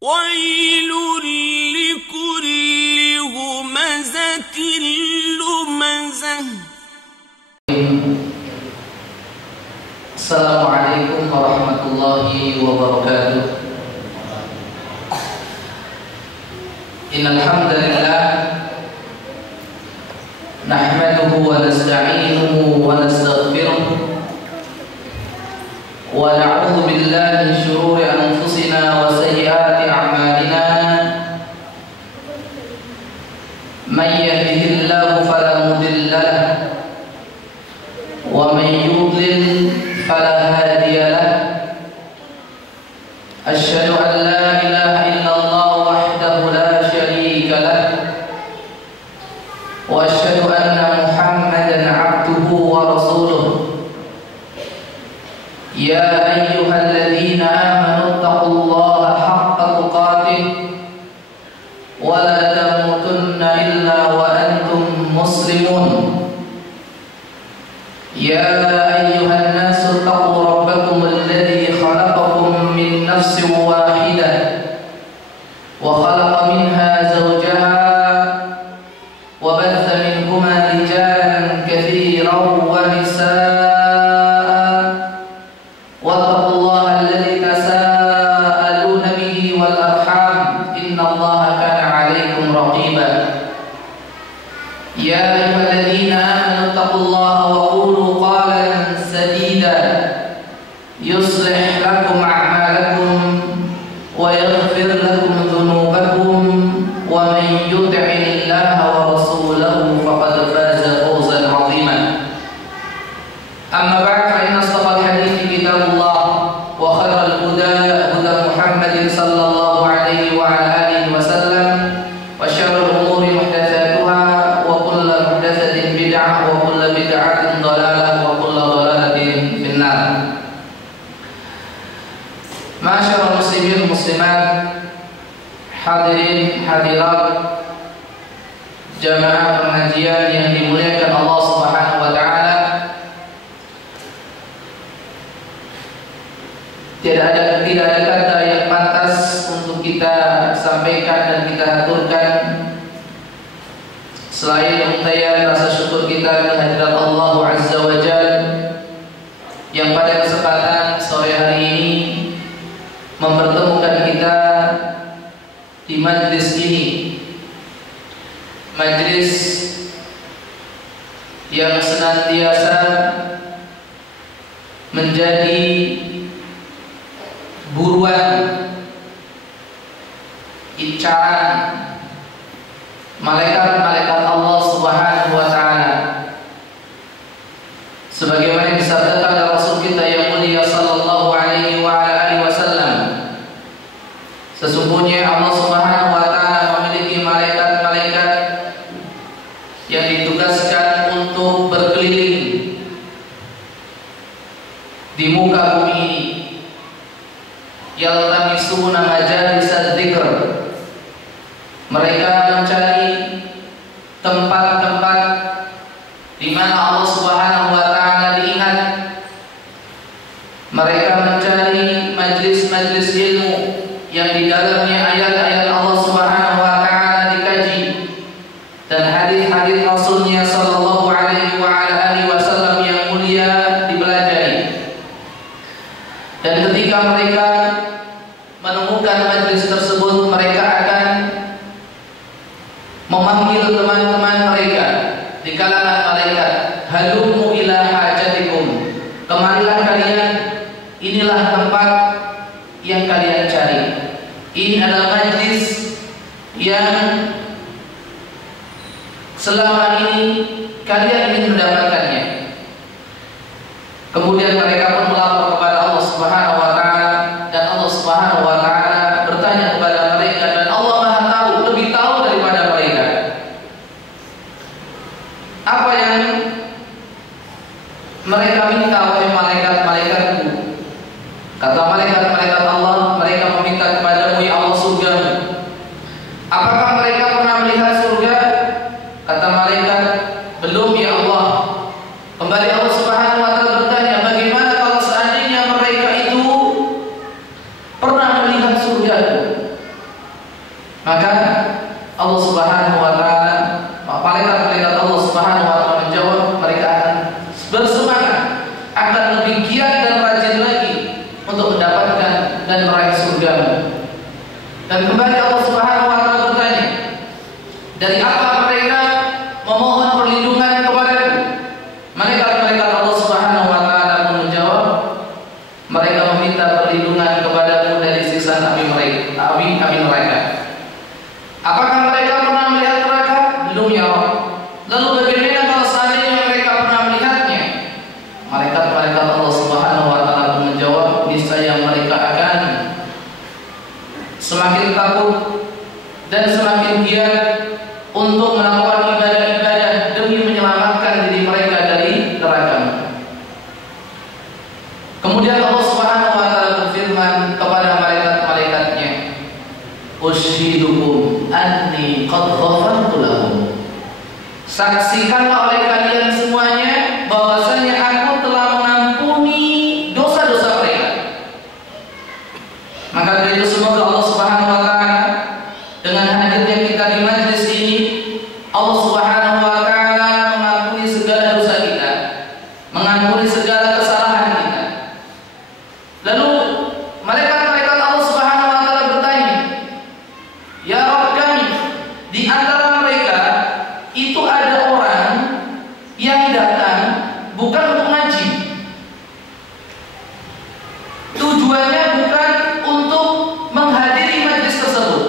ويل لكل همزة لمزة. السلام عليكم ورحمة الله وبركاته. إن الحمد لله نحمده ونستعينه ونستغفره ونعوذ بالله من شرور أنفسنا وسيئات أعمالنا. من يهده الله فلا مضل له ومن يضلل فلا هادي له. أشهد أن لا إله إلا الله وحده لا شريك له وأشهد أن محمدا عبده ورسوله. يا أيها الذين آمنوا اتقوا الله حق تقاته ولا تموتن إلا وأنتم مسلمون. يا أيها الناس اتقوا ربكم الذي خلقكم من نفس واحدة وخلق منها زوجها وبث منهما رجالا كثيرا ونساء. واتقوا الله الذي تساءلون به والأرحام إن الله كان عليكم رقيبا. يا أيها الذين آمنوا اتقوا الله وقولوا قولا سديدا يصلح لكم أعمالكم ويغفر لكم ذنوبكم ومن يطع الله ورسوله فقد فاز فوزا عظيما. أما بعد فإن أصدق الحديث كتاب الله وخير الهدى هدى محمد صلى الله عليه وعلى آله وسلم وشر الأمور محدثاتها وكل محدثة بدعة وكل بدعة ضلالة وكل ضلالة في النار. Ma'asyiral muslimin muslimat, hadirin hadirat jamaah pengajian yang dimuliakan Allah Subhanahu wa taala. Tidak ada kata yang pantas untuk kita sampaikan dan kita aturkan selain untayan rasa syukur kita kehadirat Allah Azza wa Jalla yang pada kesempatan sore hari ini mempertemukan kita di majlis ini, majlis yang senantiasa menjadi buruan, incaran malaikat-malaikat Allah Subhanahu wa taala. Sebagaimana disabdakan oleh Rasul kita yang mulia sallallahu alaihi wa alihi wasallam, sesungguhnya Allah Subhanahu wa taala memiliki malaikat-malaikat yang ditugaskan untuk berkeliling di muka bumi ini. Yaltamisuna majalis dzikr. Mereka mencari tempat-tempat di mana Allah Subhanahu wa taala diingat. Mereka mencari majlis-majlis ilmu yang di dalamnya ayat-ayat Allah Subhanahu wa taala dikaji dan hadis-hadis Rasulnya sallallahu alaihi wa alihi wasallam yang mulia dipelajari. Dan ketika mereka menemukan majlis tersebut, mereka akan memanggil teman-teman mereka di kalangan malaikat, halumu ila hajatikum, kemarilah kalian, inilah tempat yang kalian cari. Ini adalah majlis yang selama ini kalian ingin mendapatkannya. Kemudian mereka pun melapor kepada Allah Subhanahu wa taala dan Allah Subhanahu wa taala bertanya kepada mereka dan Allah Maha tahu, lebih tahu daripada mereka. Apa yang mereka minta oleh malaikat-malaikatku? Kata malaikat-malaikat Allah, mereka meminta kepadamu ya Allah surgamu. Apakah mereka pernah melihat surga? Kata malaikat, belum ya Allah. dan meraih surga. Dan kembali Allah Subhanahu wa taala bertanya, dari apa mereka memohon perlindungan kepadaku? Malaikat-malaikat Allah Subhanahu wa taala pun menjawab, mereka meminta perlindungan kepadaku dari siksa api neraka. Apakah mereka pernah melihat neraka? Belum ya Allah. Lalu bagaimana kalau seandainya mereka pernah melihatnya? Malaikat-malaikat Allah Subhanahu wa taala pun menjawab, niscaya mereka akan semakin takut dan semakin giat untuk melakukan ibadah-ibadah demi menyelamatkan diri mereka dari neraka. Kemudian Allah Subhanahu wa taala berfirman kepada malaikat-malaikatnya, "Ushidukum anni qad ghafartu lahum." Saksikanlah oleh kalian semuanya bahwasanya aku telah mengampuni dosa-dosa mereka. Maka dari itu semoga Allah Subhanahu wa taala dengan hadirnya kita di majlis ini, Allah Subhanahu wa taala mengampuni segala dosa kita, mengampuni segala kesalahan kita. Lalu malaikat-malaikat Allah Subhanahu wa taala bertanya, "Ya Rabb kami, di antara mereka itu ada orang yang datang bukan untuk ngaji. Tujuannya bukan untuk menghadiri majlis tersebut,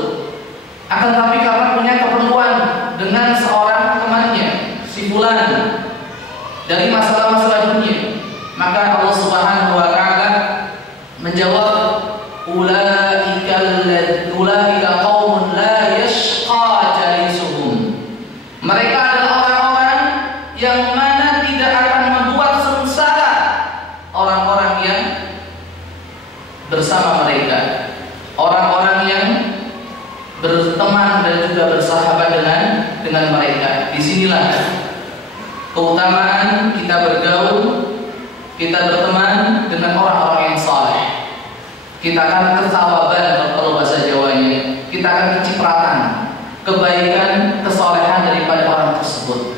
akan tapi karena punya keperluan dengan seorang temannya, si fulan, dari masalah-masalah dunia." Maka Allah Subhanahu wa taala menjawab, ulaika qaumun la yashqa jalisuhum. Mereka adalah orang-orang yang mana tidak akan membuat sengsara orang-orang yang bersama mereka, orang-orang yang berteman dan juga bersahabat dengan mereka. Disinilah keutamaan kita bergaul, kita berteman dengan orang-orang yang saleh. Kita akan ketawaban kalau bahasa Jawanya. Kita akan kecipratan kebaikan, kesolehan daripada orang tersebut.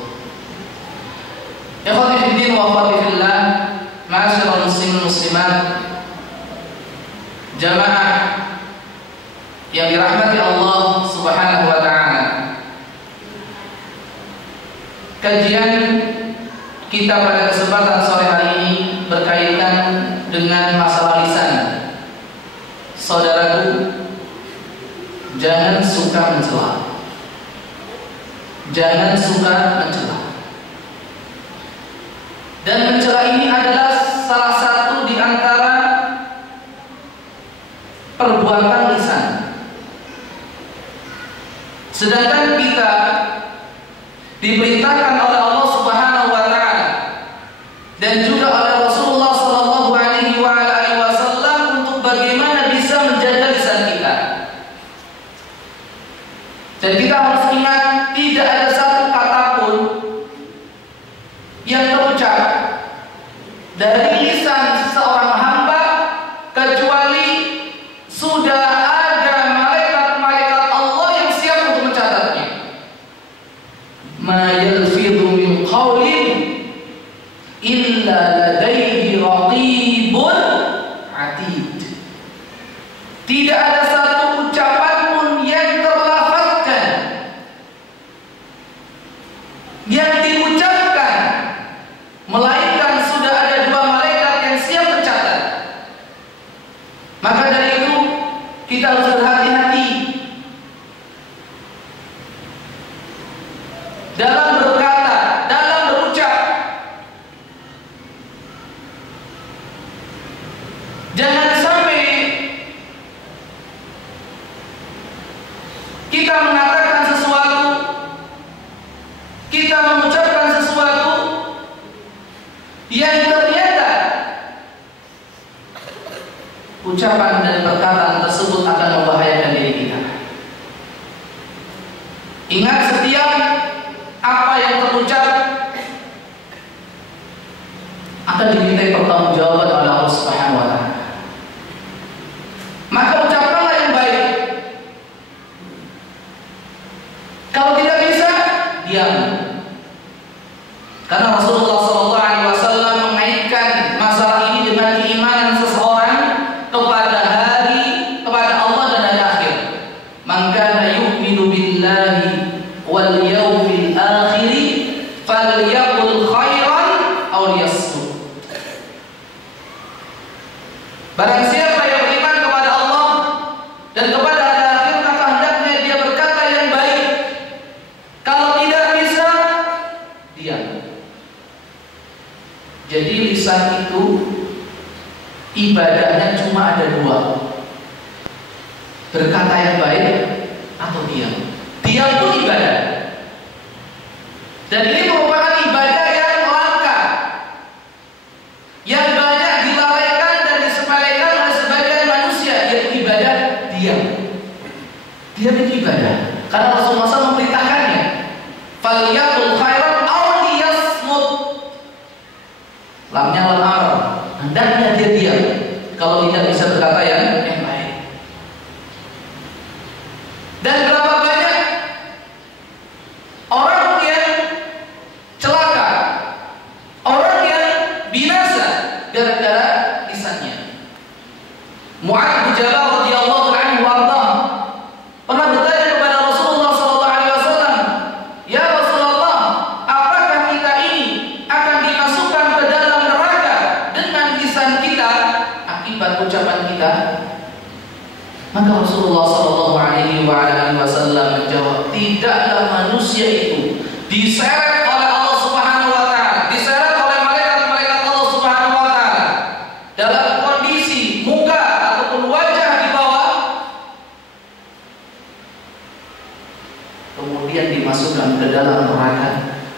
Ikhwati fiddin wa akhwati fillah, ma'asyiral muslimin muslimat, jamaah yang dirahmati Allah Subhanahu wa taala. Kajian kita pada kesempatan sore hari ini berkaitan dengan masalah lisan. Saudaraku, jangan suka mencela. Jangan suka mencela. Dan mencela ini adalah salah satu di antara perbuatan lisan. Sedangkan kita diperintahkan oleh Allah Subhanahu wa taala dan juga oleh Rasulullah sallallahu alaihi wasallam untuk bagaimana bisa menjaga lisan kita. Dan kita harus ingat, tidak ada satu kata pun yang terucap dari lisan seorang hamba kecuali sudah ada malaikat-malaikat Allah yang siap untuk mencatatnya. Ma yalfidhu min qawlin illa ladaihi raqibun atid. Tidak ada satu ucapan pun yang terlafazkan, yang diucapkan, melainkan sudah ada dua malaikat yang siap mencatat. Maka dari itu kita harus berhati-hati dalam berkata, dalam berucap. Jangan sampai kita mengatakan sesuatu, kita mengucapkan sesuatu yang ternyata ucapan dan perkataan tersebut akan membahayakan diri kita. Ingat, setiap apa yang terucap akan dimintai pertanggungjawaban oleh Allah Subhanahu wa taala. Maka ucapkanlah yang baik. Kalau tidak bisa, diam. Karena Rasulullah SAW mengaitkan masalah ini dengan keimanan seseorang kepada hari Barang siapa yang beriman kepada Allah dan kepada hari akhir, maka hendaknya dia berkata yang baik. Kalau tidak bisa, diam. Jadi lisan itu ibadahnya cuma ada dua: berkata yang baik atau diam. Diam pun ibadah. Dan ini merupakan ibadah yang langka, yang banyak dilalaikan dan disepelekan oleh sebagian manusia, yaitu ibadah diam. Diam itu ibadah, karena Rasulullah SAW memperintahkannya. Falyaqul khairan aw liyasmut. Lamnya lam amr, hendaknya dia diam kalau tidak bisa berkata yang baik. Dan berapa banyak orang yang celaka, orang yang binasa gara-gara lisannya. Mu'adz bin Jabal radhiyallahu anhu warḍah pernah bertanya kepada Rasulullah SAW, "Ya Rasulullah, apakah kita ini akan dimasukkan ke dalam neraka dengan lisan kita akibat ucapan kita?" Maka Rasulullah SAW menjawab, "Tidaklah manusia itu diseret oleh Allah Subhanahu wa Ta'ala, diseret oleh malaikat-malaikat Allah Subhanahu wa Ta'ala dalam kondisi muka ataupun wajah di bawah, kemudian dimasukkan ke dalam neraka,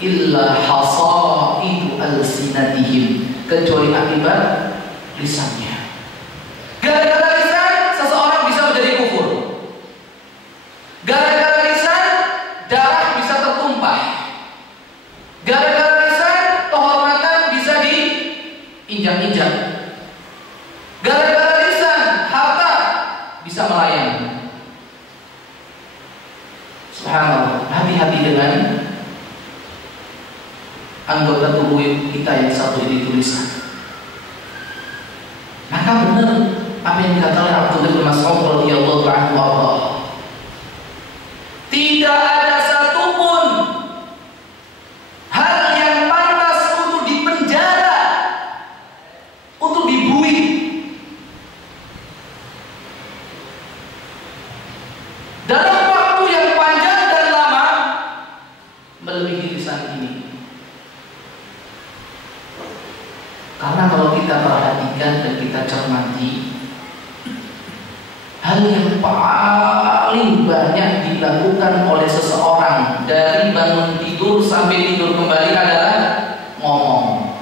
illa hasaidu alsinatihim, kecuali akibat lisannya." Gara-gara lisan seseorang bisa menjadi kufur. Gara-gara lisan darah bisa tertumpah. Gara-gara lisan kehormatan bisa diinjak-injak. Gara-gara lisan harta bisa melayang. Subhanallah, hati-hati dengan anggota tubuh kita yang satu ini, tulisan. Maka benar apa yang dikatakan Abdullah bin Mas'ud radhiyallahu anhu, tidak ada satupun hal yang pantas untuk dipenjara, untuk dibui. Dalam waktu yang panjang dan lama melebihi lisan ini. Karena kalau kita perhatikan dan kita cermati, hal yang paling banyak dilakukan oleh seseorang dari bangun tidur sampai tidur kembali adalah ngomong.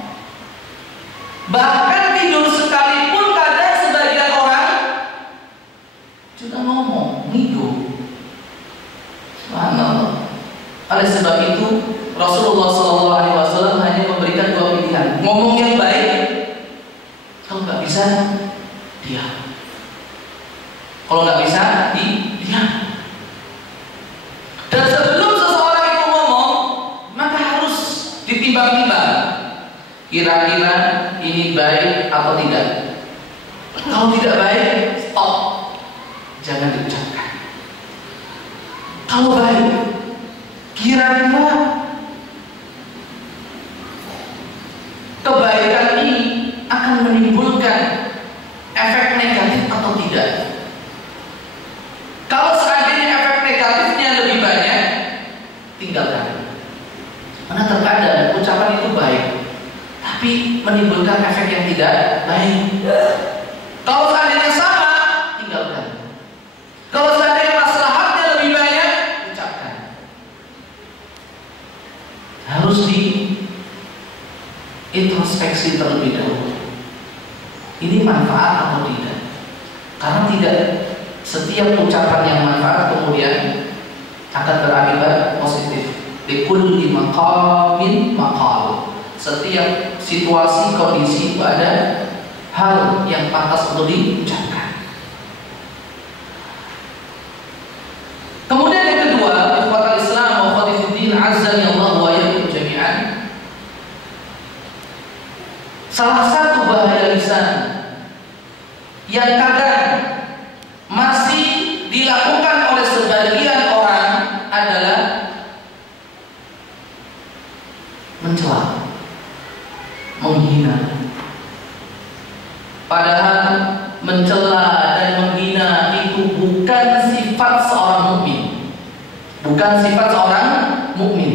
Bahkan tidur sekalipun kadang sebagian orang juga ngomong, ngigo. Subhanallah. Oleh sebab itu Rasulullah SAW hanya memberikan dua pilihan: ngomong yang baik, kalau nggak bisa diam. Kalau nggak bisa, diam. Dan sebelum seseorang itu ngomong, maka harus ditimbang-timbang. Kira-kira ini baik atau tidak. Kalau tidak baik, stop. Jangan diucapkan. Kalau baik, kira-kira kebaikan ini akan menimbulkan efek negatif atau tidak. Kalau seandainya efek negatifnya lebih banyak, tinggalkan. Karena terkadang ucapan itu baik, tapi menimbulkan efek yang tidak baik. Kalau seandainya sama, tinggalkan. Kalau seandainya maslahatnya lebih banyak, ucapkan. Harus introspeksi terlebih dahulu. Ini manfaat atau tidak? Karena tidak setiap ucapan yang manfaat kemudian akan berakibat positif. Likulli maqamin maqal. Setiap situasi kondisi ada hal yang pantas untuk diucapkan. Kemudian yang kedua, ikhwatal Islam wa khatifuddin azzani Allah wa iyyakum jami'an. Salah satu bahaya lisan yang kadang masih dilakukan oleh sebagian orang adalah mencela, menghina. Padahal mencela dan menghina itu bukan sifat seorang mukmin. Bukan sifat seorang mukmin.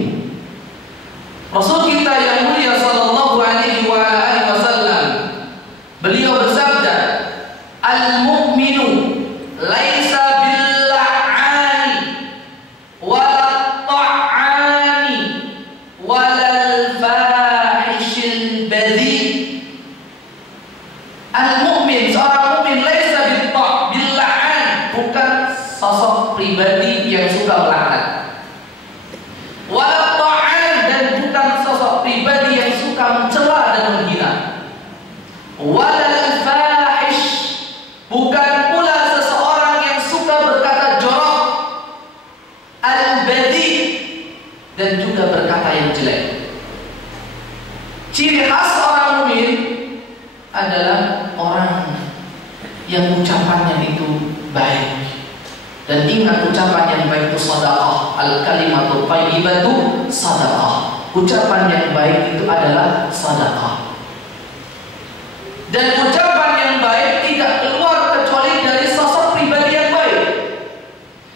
Rasul kita yang mulia sallallahu alaihi wasallam, beliau bersabda, "Al-mu'minu laisa bil-la'ani wala ta'ani wala al-fahishil badhi." Al-mu'min, seorang mukmin laisa bil-la'an, bukan sosok pribadi yang suka melaknat. Wala ta'an, dan bukan sosok pribadi yang suka mencela dan menghina. Wala al-fahish, bukan pula seseorang yang suka berkata jorok. Al-badhi, dan juga berkata yang jelek. Ciri khas orang mukmin adalah orang yang ucapannya itu baik. Dan ingat, ucapan yang baik itu sedekah. Al-kalimatu thayyibatu sedekah. Ucapan yang baik itu adalah sedekah. Dan ucapan yang baik tidak keluar kecuali dari sosok pribadi yang baik.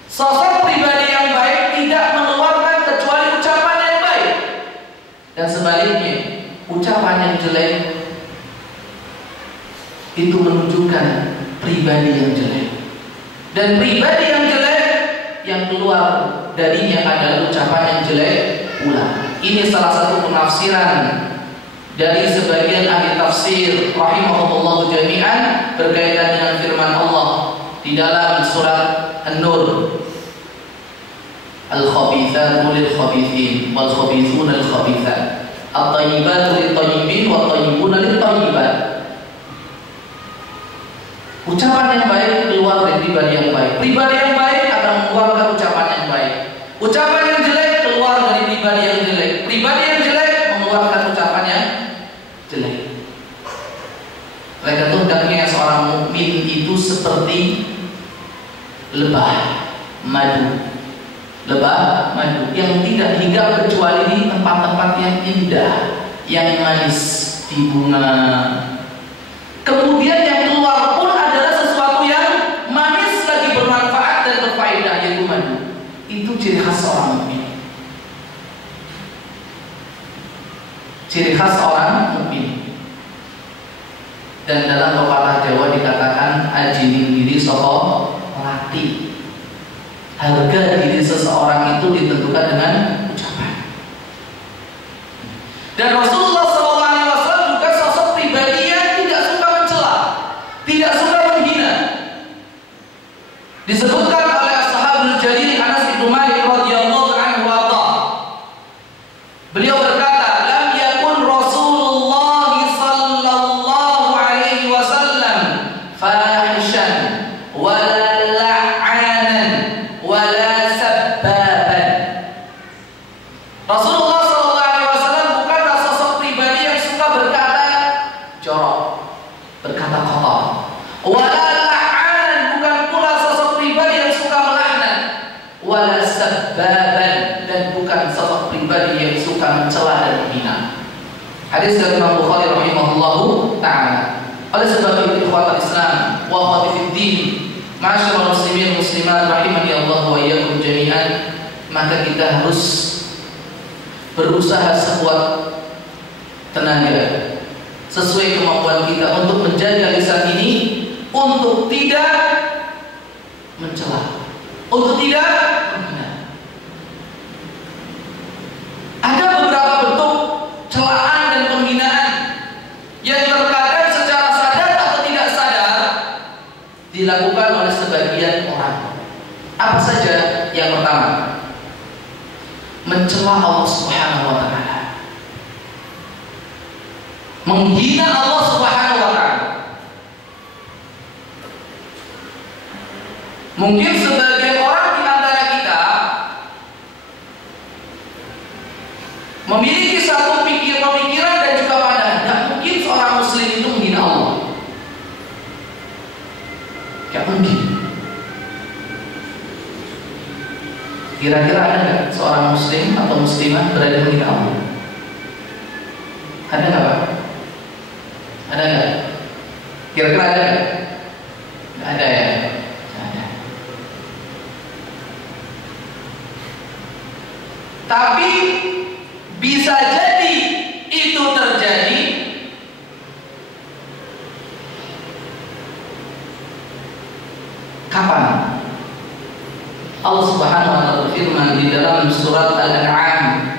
Sosok pribadi yang baik tidak mengeluarkan kecuali ucapan yang baik. Dan sebaliknya, ucapan yang jelek itu menunjukkan pribadi yang jelek. Dan pribadi yang jelek yang keluar darinya adalah ucapan yang jelek pula. Ini salah satu penafsiran dari sebagian ahli tafsir rahimahumullah jami'an berkaitan dengan firman Allah di dalam surat An-Nur, "Al-khabithatu lil-khabithin wal-khabithuna lil-khabithat, at-tayyibatu lit-tayyibin wat-tayyibuna lit-tayyibat." Ucapan yang baik keluar dari pribadi yang baik. Pribadi yang baik akan mengeluarkan ucapan yang baik. Ucapan yang jelek keluar dari pribadi yang jelek. Pribadi yang jelek mengeluarkan ucapan yang jelek. Oleh karena itu, hendaknya seorang mukmin itu seperti lebah madu. Lebah madu yang tidak hinggap kecuali di tempat-tempat yang indah, yang manis, di bunga. Kemudian yang keluar pun adalah sesuatu yang manis lagi, bermanfaat dan berfaedah, yaitu madu. Itu ciri khas seorang mukmin. Ciri khas seorang mukmin. Dan dalam pepatah Jawa dikatakan, ajining diri soko melati. Harga diri seseorang itu ditentukan dengan ucapan. Dan Rasulullah SAW juga sosok pribadi yang tidak suka mencela, tidak suka menghina. Disebutkan oleh Sahabul Jalil Anas bin Malik radhiyallahu anhu wa beliau berkata, "Lam yakun Rasulullah sallallahu alaihi wasallam fahishan wala la'anan wala sabbaban." Rasulullah sallallahu alaihi wasallam bukanlah sosok pribadi yang suka berkata jorok, berkata kotor. Wala la'anan, bukan pula sosok pribadi yang suka melaknat. Wala sabbaban, dan bukan sosok pribadi yang suka mencela dan menghina. Hadis dari Imam Bukhari rahimahullahu ta'ala. Oleh sebab itu, ikhwatul Islam wa akhwati fid din, ma'asyiral muslimin muslimat rahimani Allah wa iyyakum jami'an, maka kita harus berusaha sekuat tenaga sesuai kemampuan kita untuk menjaga lisan ini, untuk tidak mencela, untuk tidak menghina. Ada beberapa bentuk celaan dan penghinaan yang terkadang secara sadar atau tidak sadar dilakukan oleh sebagian orang. Apa saja? Yang pertama, mencela Allah Subhanahu wa ta'ala, menghina Allah Subhanahu wa ta'ala. Mungkin sebagian orang di antara kita memiliki satu pemikiran dan juga pandangan, tidak mungkin seorang muslim itu menghina Allah. Tidak mungkin. Kira-kira ada nggak seorang muslim atau muslimah berani menghina Allah? Ada nggak Pak? Ada nggak? Kira-kira ada nggak? Nggak ada ya? Nggak ada. Tapi bisa jadi itu terjadi kapan? Allah Subhanahu wa taala berfirman di dalam surat Al-An'am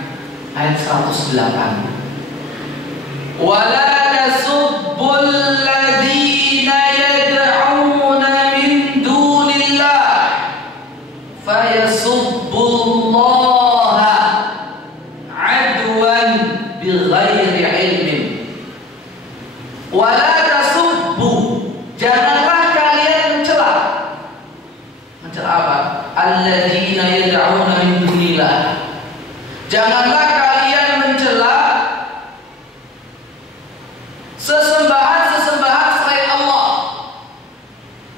ayat 108. Wala tasubbul ladzina yad'una min dunillah fayasubbullaha adwan bighairi ilmin. Wala tasubbu, janganlah kalian mencela. Mencela apa? Alladzina yad'una min dunillah. Janganlah kalian mencela sesembahan-sesembahan selain Allah.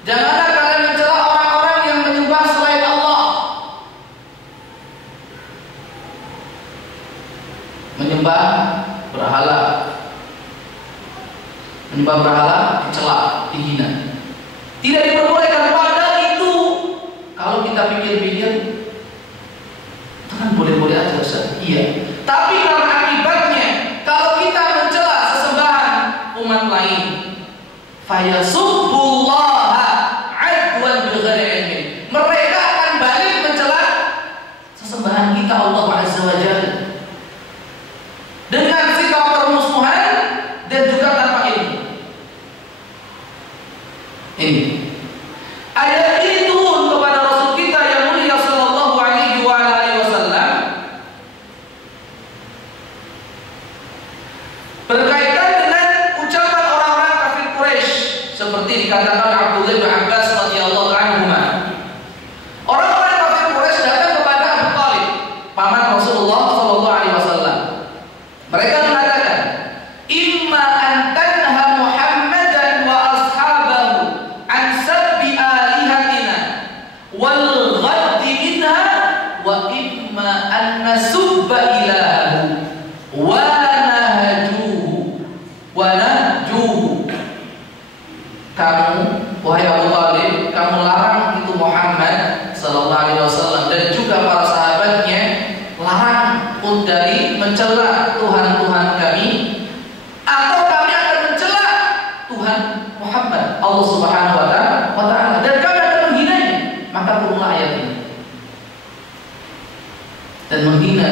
Janganlah kalian mencela orang-orang yang menyembah selain Allah. Menyembah berhala. Menyembah berhala dicela, dihina. Tidak diperbolehkan. Padahal itu kalau kita pikir-pikir itu kan boleh-boleh aja Ustaz. Iya. Tapi karena akibatnya kalau kita mencela sesembahan umat lain, fayasubbullaha adwan bighairi ilmin, mereka akan balik mencela sesembahan kita Allah Azza wa Jalla dengan sikap permusuhan dan juga tanpa ilmu. Ini ayat ini turun kepada Rasul kita yang mulia sallallahu alaihi wasallam berkaitan dengan ucapan orang-orang kafir Quraisy seperti dikatakan Abdullah bin Abbas radhiyallahu anhuma. Orang-orang kafir Quraisy datang kepada Abu Thalib, paman Rasulullah sallallahu alaihi wasallam. Mereka mengatakan, "Imma an tanha Muhammadan wa ashabahu an sabbi alihatina wal ghaddi minha wa imma an nasubba ilahahu wa nahjuhu." Kamu, wahai Abu Thalib, kamu larang itu Muhammad sallallahu alaihi wasallam dan juga para sahabatnya, larang dari mencela Tuhan-Tuhan kami, atau kami akan mencela Tuhan Muhammad Allah Subhanahu wa taala dan kami akan menghinanya. Maka turunlah ayat ini. Dan menghina,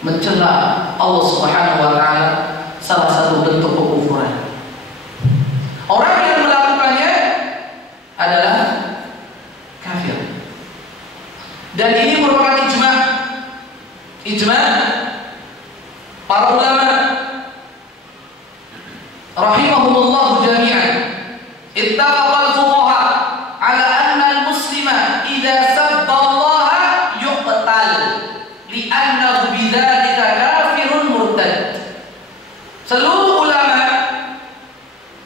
mencela Allah Subhanahu wa taala salah satu bentuk kekufuran. Orang yang melakukannya adalah kafir. Dan ini merupakan ijma para ulama rahimahumullah jami'an. Ittafaqal fuqaha ala anna al-muslima idza sabba Allah yuqtal li'annahu bidzalika kafirun murtad. Seluruh ulama,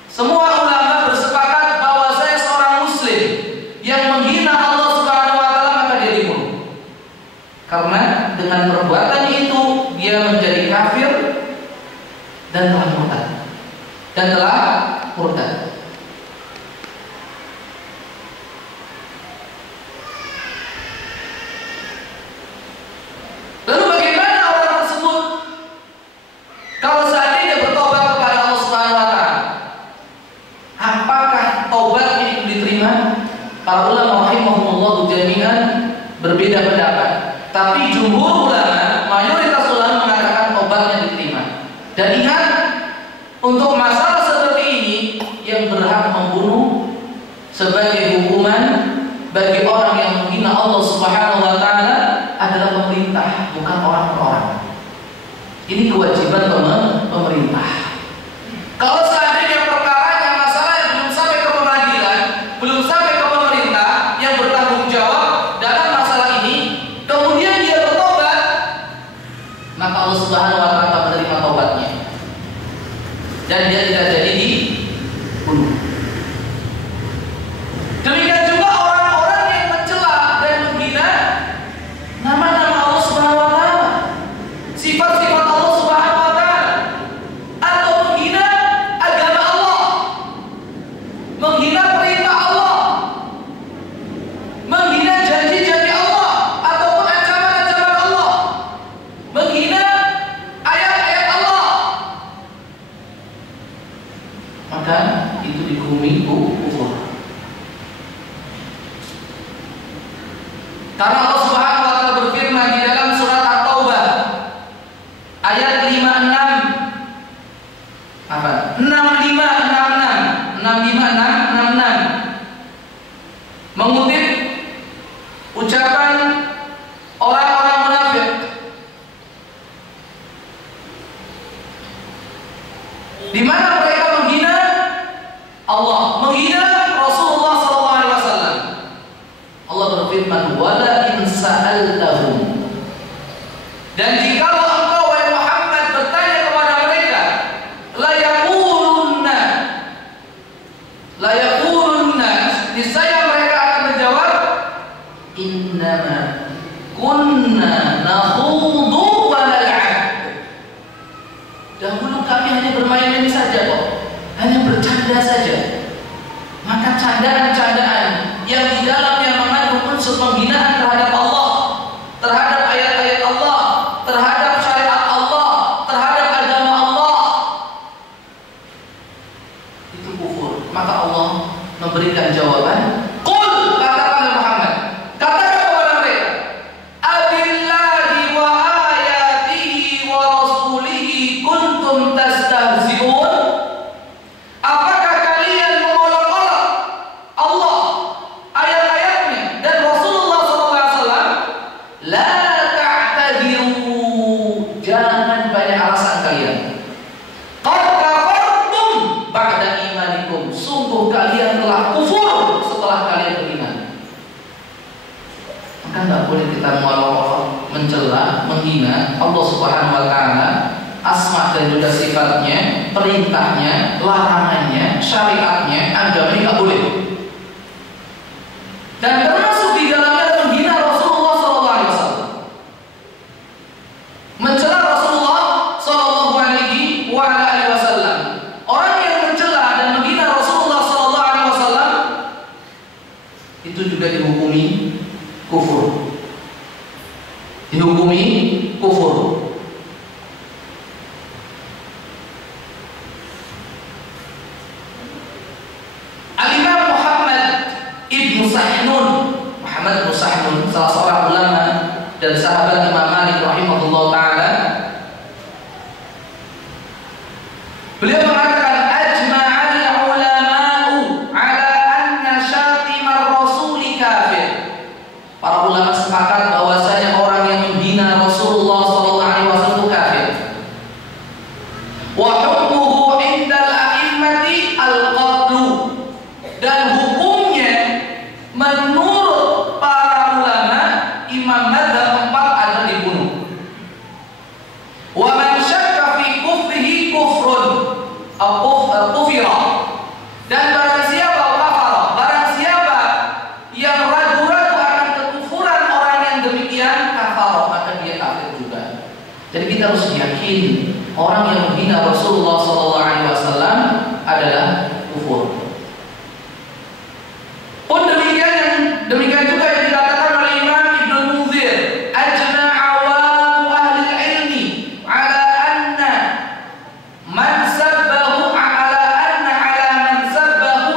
semua ulama bersepakat bahwa saya seorang muslim yang menghina Allah Subhanahu wa taala maka dia dibunuh. Karena dengan perbuatannya itu dia menjadi kafir dan telah murtad. Lalu bagaimana orang tersebut kalau seandainya bertobat kepada Allah Subhanahu wa taala? Apakah taubatnya itu diterima? Para ulama rahimahumullah jami'an berbeda pendapat. Tapi jumhur ulama, mayoritas ulama mengatakan taubatnya diterima. Dan ingat, untuk masalah seperti ini yang berhak membunuh sebagai hukuman bagi orang yang menghina Allah Subhanahu wa taala adalah pemerintah, bukan orang per orang. Ini kewajiban pemerintah. Kalau seandainya perkaranya masalah yang belum sampai ke pengadilan, belum sampai ke pemerintah yang bertanggung jawab dalam masalah ini, kemudian dia bertobat, maka Allah Subhanahu wa taala menerima tobatnya dan dia tidak jadi dibunuh. Demikian juga orang-orang yang mencela dan menghina nama-nama Allah Subhanahu wa taala, sifat-sifat Allah Subhanahu wa taala, atau menghina agama dihukumi kufur. Karena Allah Subhanahu wa taala berfirman di dalam surat At-Taubah ayat 65 mengutip ucapan orang-orang munafik di mana mereka menghina Allah, menghina Rasulullah SAW. Allah berfirman, "Wala in sa'altahum." Dan jika engkau wahai Muhammad bertanya kepada mereka, la yaqulunna, niscaya mereka akan menjawab, innama kunna nakhudu wa nal'ab. Dahulu kami hanya bermain-main saja kok, hanya bercanda saja. Maka candaan-candaan yang di dalamnya mengandung unsur penghinaan terhadap Allah, terhadap ayat-ayat Allah, terhadap syariat Allah, terhadap agama Allah, itu kufur. Maka Allah memberikan jawaban, qul, katakan Muhammad, katakan kepada mereka, abillahi wa ayatihi wa rasulihi kuntum tastahzi'un. Apakah kalian mengolok-olok Allah, ayat-ayatnya dan Rasulullah SAW? La ta'tadiru, jangan banyak alasan kalian. Qad kafartum ba'da imanikum, sungguh kalian telah kufur setelah kalian beriman. Maka tidak boleh kita mengolok-olok, mencela, menghina Allah Subhanahu wa taala, asma dan juga sifatnya, perintahnya, larangannya, syariatnya, agamanya, tidak boleh. Dan termasuk di dalamnya menghina Rasulullah SAW, mencela Rasulullah SAW. Orang yang mencela dan menghina Rasulullah SAW itu juga dihukumi kufur. Dihukumi kufur. Al-Imam Muhammad ibn Sahnun, salah seorang ulama dan sahabat Imam Malik rahimahullah ta'ala, beliau mengatakan, ajma'al ulama'u ala anna syatimar rasuli kafir. Para ulama sepakat bahwasanya orang yang menghina Rasulullah SAW itu kafir. Wa hukmuhu indal a'immati al-qatlu, dan hukumnya menurut para ulama imam madzhab 4 adalah dibunuh. Wa man syakka fi kufrihi kufrun kufira, dan barang siapa yang ragu-ragu akan kekufuran orang yang demikian, kafar, maka dia kafir juga. Jadi kita harus yakin orang yang menghina Rasulullah SAW adalah kufur. Pun demikian juga yang dikatakan oleh Imam Ibnu Munzir, ajma'a awamu ahli ilmi ala anna man sabbahu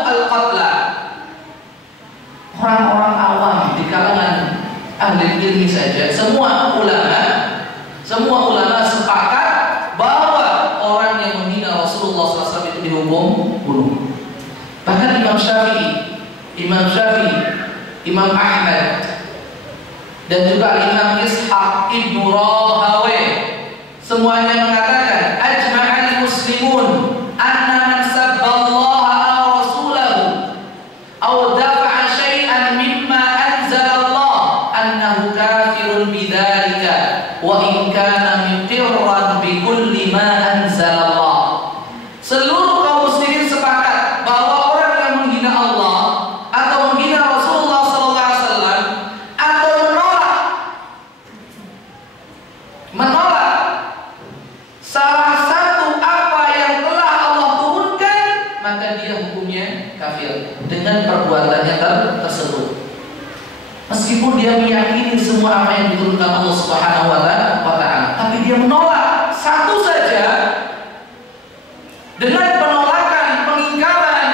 al-qatla. Orang-orang awam di kalangan ahli ilmi saja, semua ulama sepakat bahwa orang yang menghina Rasulullah SAW itu dihukum bunuh. Bahkan Imam Syafi'i, Imam Ahmad, dan juga Imam Ishaq ibnu Rahawai, semuanya mengatakan ajma'al muslimun anna man sabballaha aw rasulahu aw dafa'a syai'an mimma anzalallah annahu kafirun bidzalika wa in kana muqirran bi kulli ma anzalallah. Seluruh kaum muslimin sepakat bahwa orang yang menghina Allah atau menghina Rasulullah SAW atau menolak salah satu apa yang telah Allah turunkan, maka dia hukumnya kafir dengan perbuatannya tersebut. Meskipun dia meyakini semua apa yang diturunkan Allah Subhanahu wa taala, tapi dia menolak satu saja, dengan penolakan, pengingkaran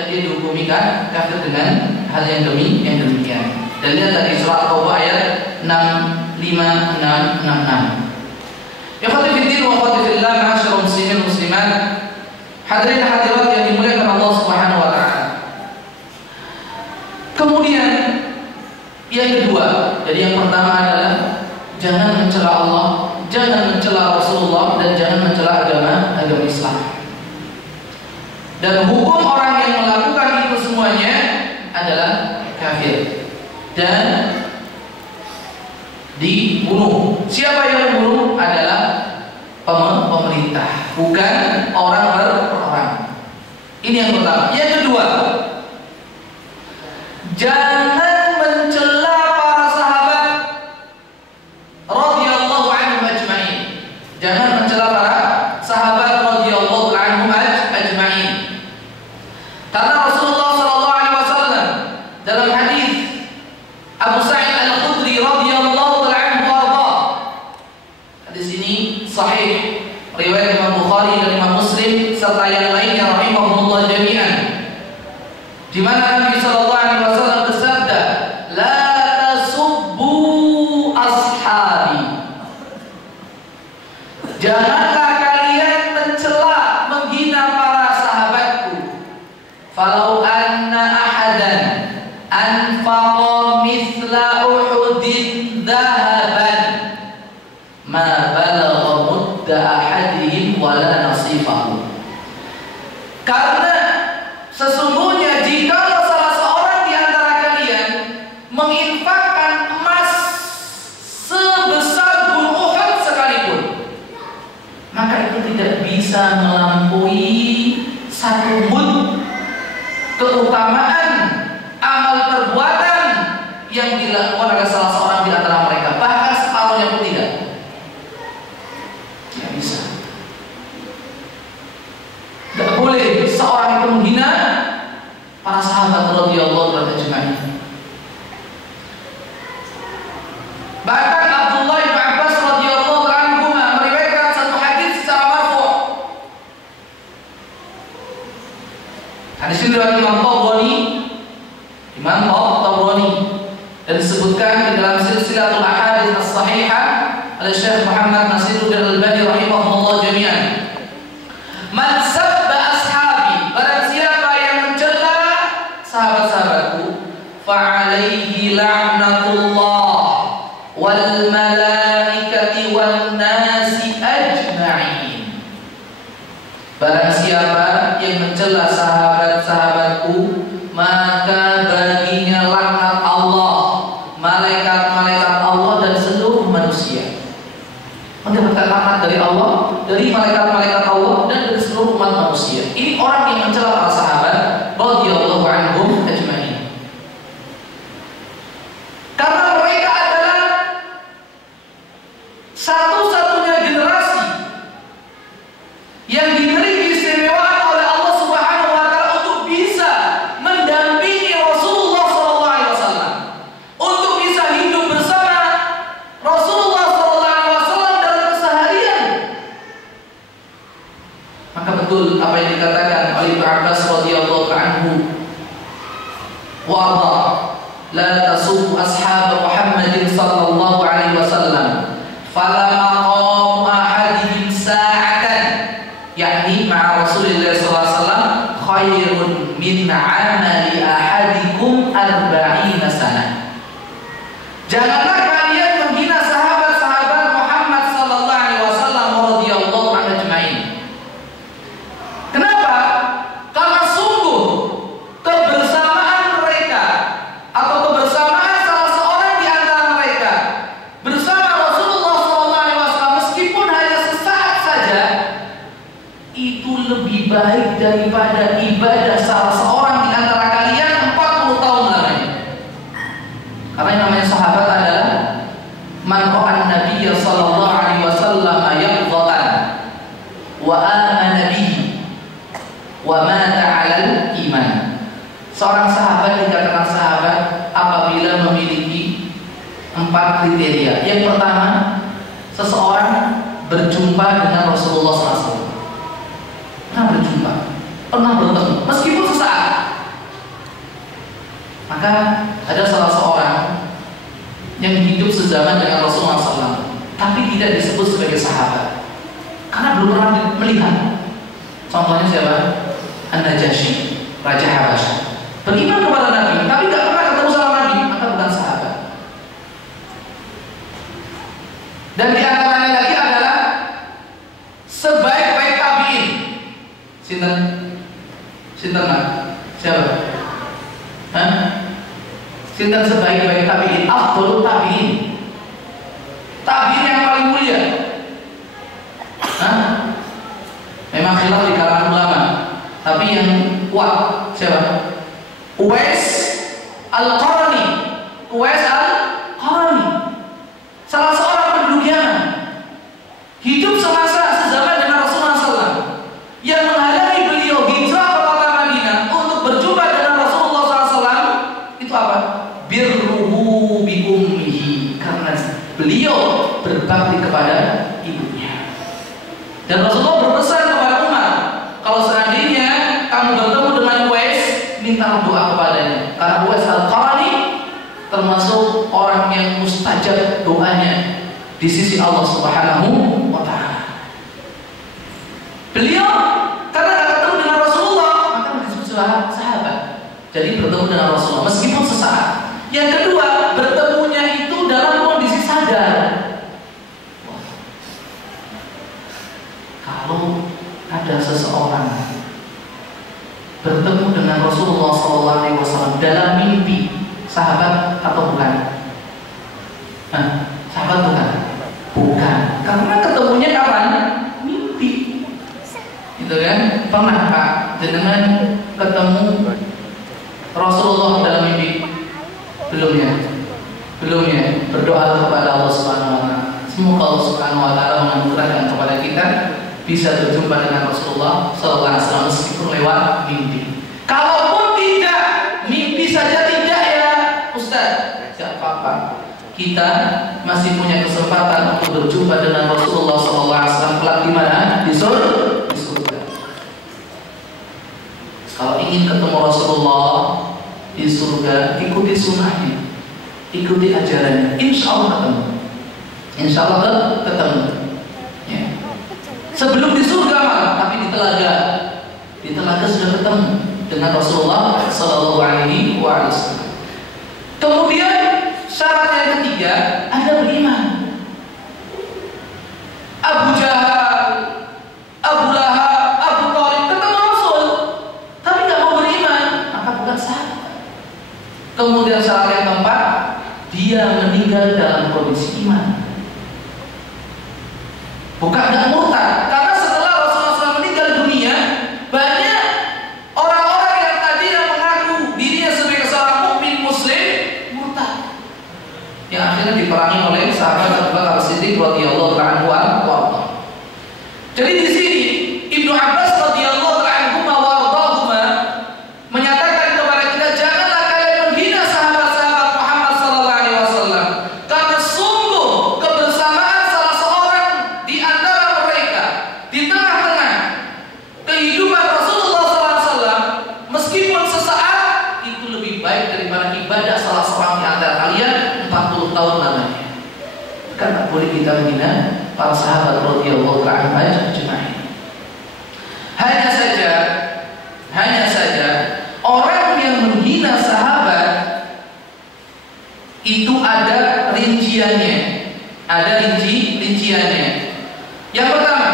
dan dia dihukumi kafir dengan hal yang demikian. Dan lihat tadi surat Taubah ayat 65666. Ikhwati fiddin wa akhwati fillah, ma'asyiral muslimin muslimat, hadirin hadirat yang dimuliakan Allah Subhanahu wa taala. Kemudian yang kedua, jadi yang pertama adalah jangan mencela Allah, jangan mencela Rasulullah, dan jangan mencela agama Islam. Dan hukum orang yang melakukan itu semuanya adalah kafir dan dibunuh. Siapa yang membunuh adalah pemerintah, bukan orang per orang. Ini yang pertama. Yang kedua, jangan mencela para sahabat radhiyallahu anhum ajma'in. Jangan mencela para sahabat radhiyallahu anhum ajma'in. Karena Rasulullah sallallahu alaihi wasallam dalam hadis Abu Sa'id Al-Khudri radhiyallahu anhu warda. Hadis ini sahih riwayat Imam Bukhari dan Imam Muslim serta yang lainnya rahimahumullah jami'an. Di mana Nabi sallallahu alaihi wasallam bersabda, "La tasubbu ashabi." Janganlah kalian mencela, menghina para sahabatku. Falau anna ahadan anfaqa mithla Uhudin dhahaban ma balagha mudda ahadihim wala nasifahu. Karena sesungguhnya jika salah seorang di antara kalian menginfakkan emas sebesar gunung Uhud sekalipun, maka itu tidak bisa melampaui satu mud keutamaan amal perbuatan yang dilakukan oleh salah seorang di antara mereka, bahkan separuhnya pun tidak. Tidak bisa. Tidak boleh seorang itu menghina para sahabat radhiyallahu anhum ajma'in. Bahkan Abdullah bin Abbas radhiyallahu anhu meriwayatkan satu hadis secara marfu'. Hadis ini dari Imam Tabrani dan disebutkan di dalam silsilatul ahadits as-sahihah oleh Syekh Muhammad Nasiruddin Al-Albani rahimahullah jami'an. Man sabba ashabi, barang siapa yang mencela sahabat-sahabatku, fa'alaihi la'natullah wal malaikati wan nasi ajma'in. Barang siapa yang mencela sahabat-sahabatku, maka baginya laknat Allah, malaikat-malaikat Allah dan seluruh manusia. Mendapatkan laknat dari Allah, dari malaikat-malaikat Allah dan dari seluruh umat manusia. Ini orang yang mencela para sahabat radhiyallahu anhum ajma'in. Karena mereka adalah satu-satunya generasi yang diberi keistimewaan oleh Allah Subhanahu wa taala untuk bisa mendampingi Rasulullah sallallahu alaihi wasallam, untuk bisa hidup bersama Rasulullah sallallahu alaihi wasallam dalam keseharian. Maka betul apa yang dikatakan oleh Ibnu Abbas radhiyallahu anhu, "Wa la tasubbu ashab Muhammadin sallallahu alaihi wasallam fala maqam ahadihim sa'atan." yakni ma'a Rasulullah SAW khairun min amali ahadikum arba'ina sana. Janganlah kalian menghina sahabat-sahabat Muhammad sallallahu alaihi wasallam radhiyallahu anhu ajma'in. Kenapa? Karena sungguh kebersamaan mereka atau kebersamaan salah seorang di antara mereka bersama Rasulullah sallallahu alaihi wasallam meskipun hanya sesaat saja, itu lebih baik daripada ibadah salah seorang di antara kalian 40 tahun lamanya. Karena yang namanya sahabat adalah man ra'an nabiyya sallallahu alaihi wasallam yaqdatan wa amana bihi wa mata 'alal iman. Seorang sahabat dikatakan sahabat apabila memiliki 4 kriteria. Yang pertama, seseorang berjumpa dengan Rasulullah SAW. Pernah berjumpa, pernah bertemu, meskipun sesaat. Maka ada salah seorang yang hidup sezaman dengan Rasulullah SAW, tapi tidak disebut sebagai sahabat karena belum pernah melihat. Contohnya siapa? An-Najasyi, Raja Habasyah, beriman kepada Nabi, tapi tidak pernah ketemu sama Nabi, maka bukan sahabat. Dan di antaranya lagi adalah sebaik-baik tabi'in. Sinten? Siapa? Hah? Sinten sebaik-baik tabi'in? Afdhalul tabi'in. Tabi'in yang paling mulia. Hah? Memang khilaf di kalangan ulama, tapi yang kuat siapa? Uwais Al-Qarni. Uwais Al-Qarni, salah seorang penduduk Yaman, hidup semasa sezaman dengan Rasulullah SAW. Yang menghalangi beliau hijrah ke kota Madinah untuk berjumpa dengan Rasulullah SAW itu apa? Birruhu bi ummihi, karena beliau berbakti kepada ibunya. Dan Rasulullah berpesan kepada Umar, kalau seandainya kamu bertemu dengan Uwais, minta doa kepadanya, karena Uwais Al-Qarni termasuk orang yang mustajab doanya di sisi Allah Subhanahu wa Ta'ala. Beliau karena tidak ketemu dengan Rasulullah, maka disebut sahabat. Jadi bertemu dengan Rasulullah meskipun sesaat. Yang kedua, bertemunya itu dalam kondisi sadar. Kalau ada seseorang bertemu dengan Rasulullah SAW dalam mimpi, sahabat atau bukan? Sahabat bukan? Bukan. Karena ketemunya kapan? Mimpi. Gitu kan? Pernah Pak jenengan ketemu Rasulullah dalam mimpi? Belum ya? Belum ya? Berdoa kepada Allah Subhanahu wa Ta'ala. Semoga Allah Subhanahu wa Ta'ala menganugerahkan kepada kita bisa berjumpa dengan Rasulullah SAW meskipun lewat mimpi. Kalaupun tidak, mimpi saja tidak ya Ustaz, tidak apa-apa. Kita masih punya kesempatan untuk berjumpa dengan Rasulullah SAW kelak di mana? Di surga. Kalau ingin ketemu Rasulullah di surga, ikuti sunnahnya, ikuti ajarannya. Insya Allah ketemu. Insya Allah ketemu. Ya. Sebelum di surga malah, tapi di telaga sudah ketemu dengan Rasulullah Sallallahu Alaihi Wasallam. Kemudian syarat yang ketiga, ada beriman. Abu Jahal, Abu Lahab, Abu Thalib ketemu Rasul, tapi nggak mau beriman, maka bukan sahabat. Kemudian syarat yang keempat, dia meninggal dalam kondisi iman. Bukan nggak murtad, karena setelah Rasulullah SAW meninggal dunia, banyak orang-orang yang tadi yang mengaku dirinya sebagai seorang mukmin muslim murtad, yang akhirnya diperangi oleh sahabat Abu Bakar As-Siddiq radhiyallahu anhu. Jadi di sini Ibnu Abbas radhiyallahu anhu menyatakan kepada kita, janganlah kalian menghina sahabat-sahabat Muhammad sallallahu alaihi wasallam, karena sungguh kebersamaan salah seorang di antara mereka di tengah-tengah kehidupan Rasulullah SAW meskipun sesaat itu lebih baik daripada ibadah salah seorang di antara kalian 40 tahun lamanya. Karena boleh kita menghina para sahabat radhiyallahu anhum ajma'in. Hanya saja orang yang menghina sahabat itu ada rinciannya. Yang pertama,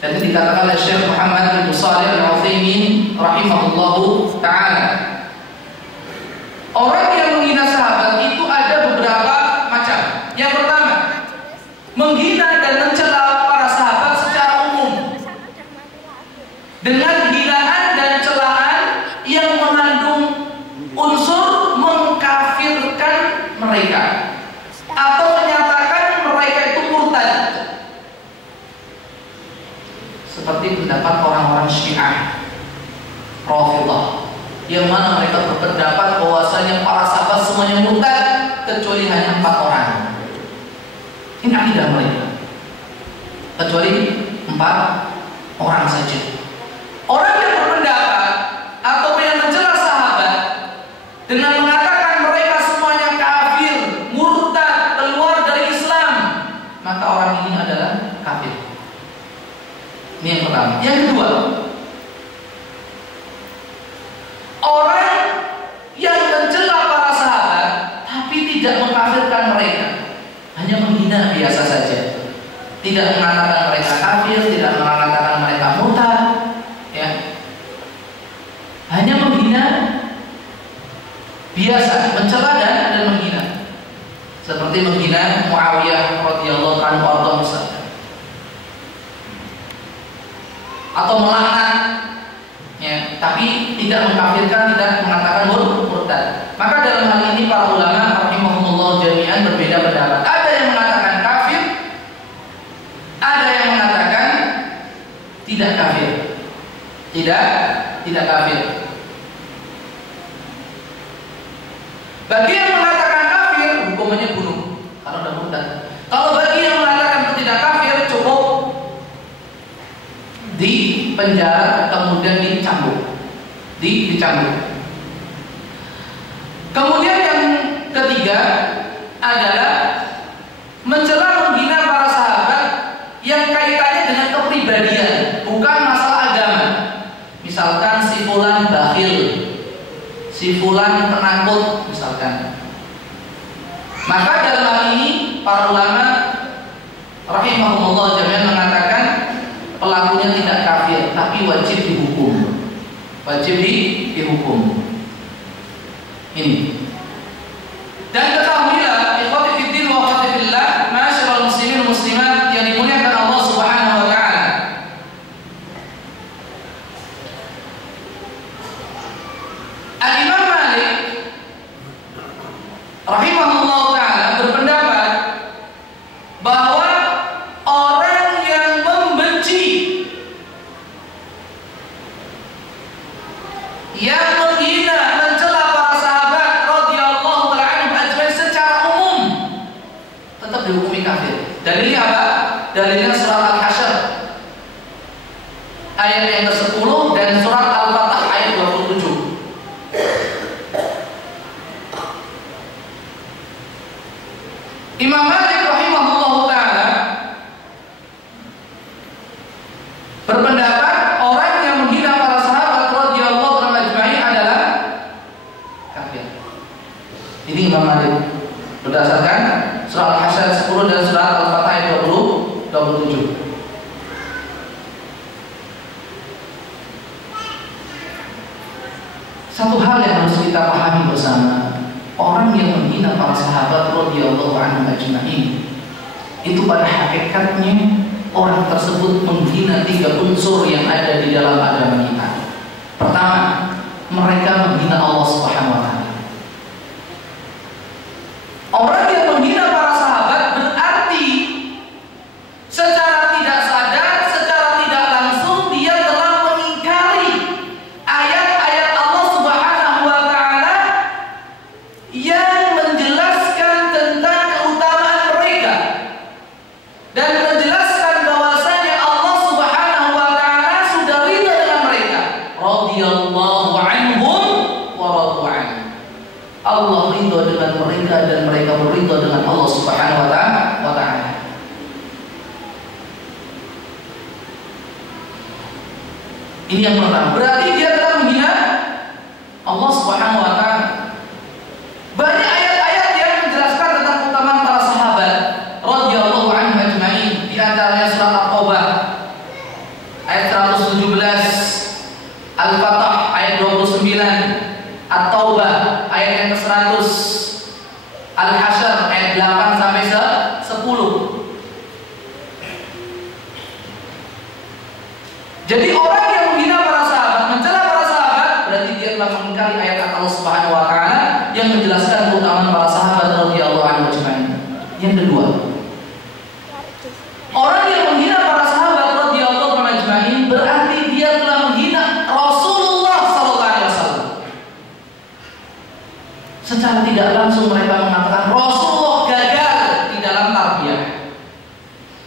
jadi dikatakan oleh Syekh Muhammad bin Shalih Al-Utsaimin rahimahullahu taala, orang yang menghina sahabat itu ada beberapa macam. Yang pertama, menghina dan mencela para sahabat secara umum dengan hinaan dan celaan yang mengandung unsur mengkafirkan mereka atau menyatakan mereka itu murtad, seperti pendapat orang-orang Syiah Rafidhah yang mana mereka berpendapat bahwasanya para sahabat semuanya murtad kecuali hanya 4 orang. Ini akidah mereka, kecuali 4 orang saja. Orang yang berpendapat atau yang mencela sahabat Orang yang mencela para sahabat tapi tidak mengkafirkan mereka, hanya menghina biasa saja, tidak mengatakan mereka kafir, tidak mengatakan mereka murtad, ya, hanya menghina biasa, mencela dan menghina, seperti menghina Muawiyah radhiyallahu anhu misalnya, atau melaknat, ya, tapi tidak mengkafirkan, tidak mengatakan murtad. Maka dalam hal ini para ulama rahimahumullah jami'an berbeda pendapat. Ada yang mengatakan kafir, ada yang mengatakan tidak kafir. Tidak kafir. Bagi yang mengatakan kafir, hukumannya bunuh karena sudah murtad. Kalau bagi yang mengatakan tidak kafir, cukup di penjara kemudian dicambuk. Kemudian yang ketiga adalah mencela menghina para sahabat yang kaitannya dengan kepribadian, bukan masalah agama. Misalkan si fulan bakhil, si fulan penakut misalkan. Maka dalam hal ini para ulama rahimahumullah jami'an mengatakan pelakunya tidak kafir, tapi wajib dihukum. Ini. Dan ketahuilah ikhwati fiddin wa akhwati fillah, ma'asyiral muslimin muslimat yang dimuliakan Allah Subhanahu wa taala. Al-Imam Malik rahimahullah taala berpendapat bahwa orang yang membenci, yang menghina, mencela para sahabat radhiyallahu ta'ala anhum ajmain secara umum tetap dihukumi kafir. Dalilnya apa? Dalilnya surat Al-Hasyr ayat yang ke-10 dan surat Al-Fatah ayat 27. Imam Malik rahimahullah ta'ala berpendapat orang yang menghina para sahabat radhiyallahu ta'ala ajmain adalah kafir. Ini Imam Malik berdasarkan surah Al-Hasyr 10 dan surah Al-Fatah ayat 27. Satu hal yang harus kita pahami bersama, orang yang menghina para sahabat radhiyallahu anhum ajmain itu pada hakikatnya orang tersebut menghina 3 unsur yang ada di dalam agama kita. Pertama, mereka menghina Allah Subhanahu wa taala. Orang yang menghina para sahabat berarti secara tidak sadar, secara tidak langsung dia telah mengingkari ayat-ayat Allah Subhanahu wa taala yang menjelaskan tentang keutamaan mereka dan menjelaskan bahwasanya Allah Subhanahu wa taala sudah ridha dengan mereka. Radhiyallahu anhum wa radu anhu. Allah ridha dengan mereka dan mereka berridha dengan Allah Subhanahu wa taala. Ini yang pertama. Berarti dia telah menghina Allah Subhanahu wa taala. Banyak ayat-ayat yang menjelaskan tentang keutamaan para sahabat radhiyallahu anhum ajmain. Di antaranya surat At-Taubah ayat 117, Al-Fatah ayat 29, At-Taubah ayat yang ke-100, Al-Hasyr ayat 8 sampai 10. Jadi orang yang menghina para sahabat, mencela para sahabat, berarti dia telah mengingkari ayat Allah Subhanahu wa taala yang menjelaskan keutamaan para sahabat radhiyallahu anhum ajmain. Yang kedua, orang yang menghina para sahabat radhiyallahu anhum ajmain berarti dia telah menghina Rasulullah sallallahu alaihi wasallam. Secara tidak langsung mereka mengatakan Rasulullah gagal di dalam tarbiyah.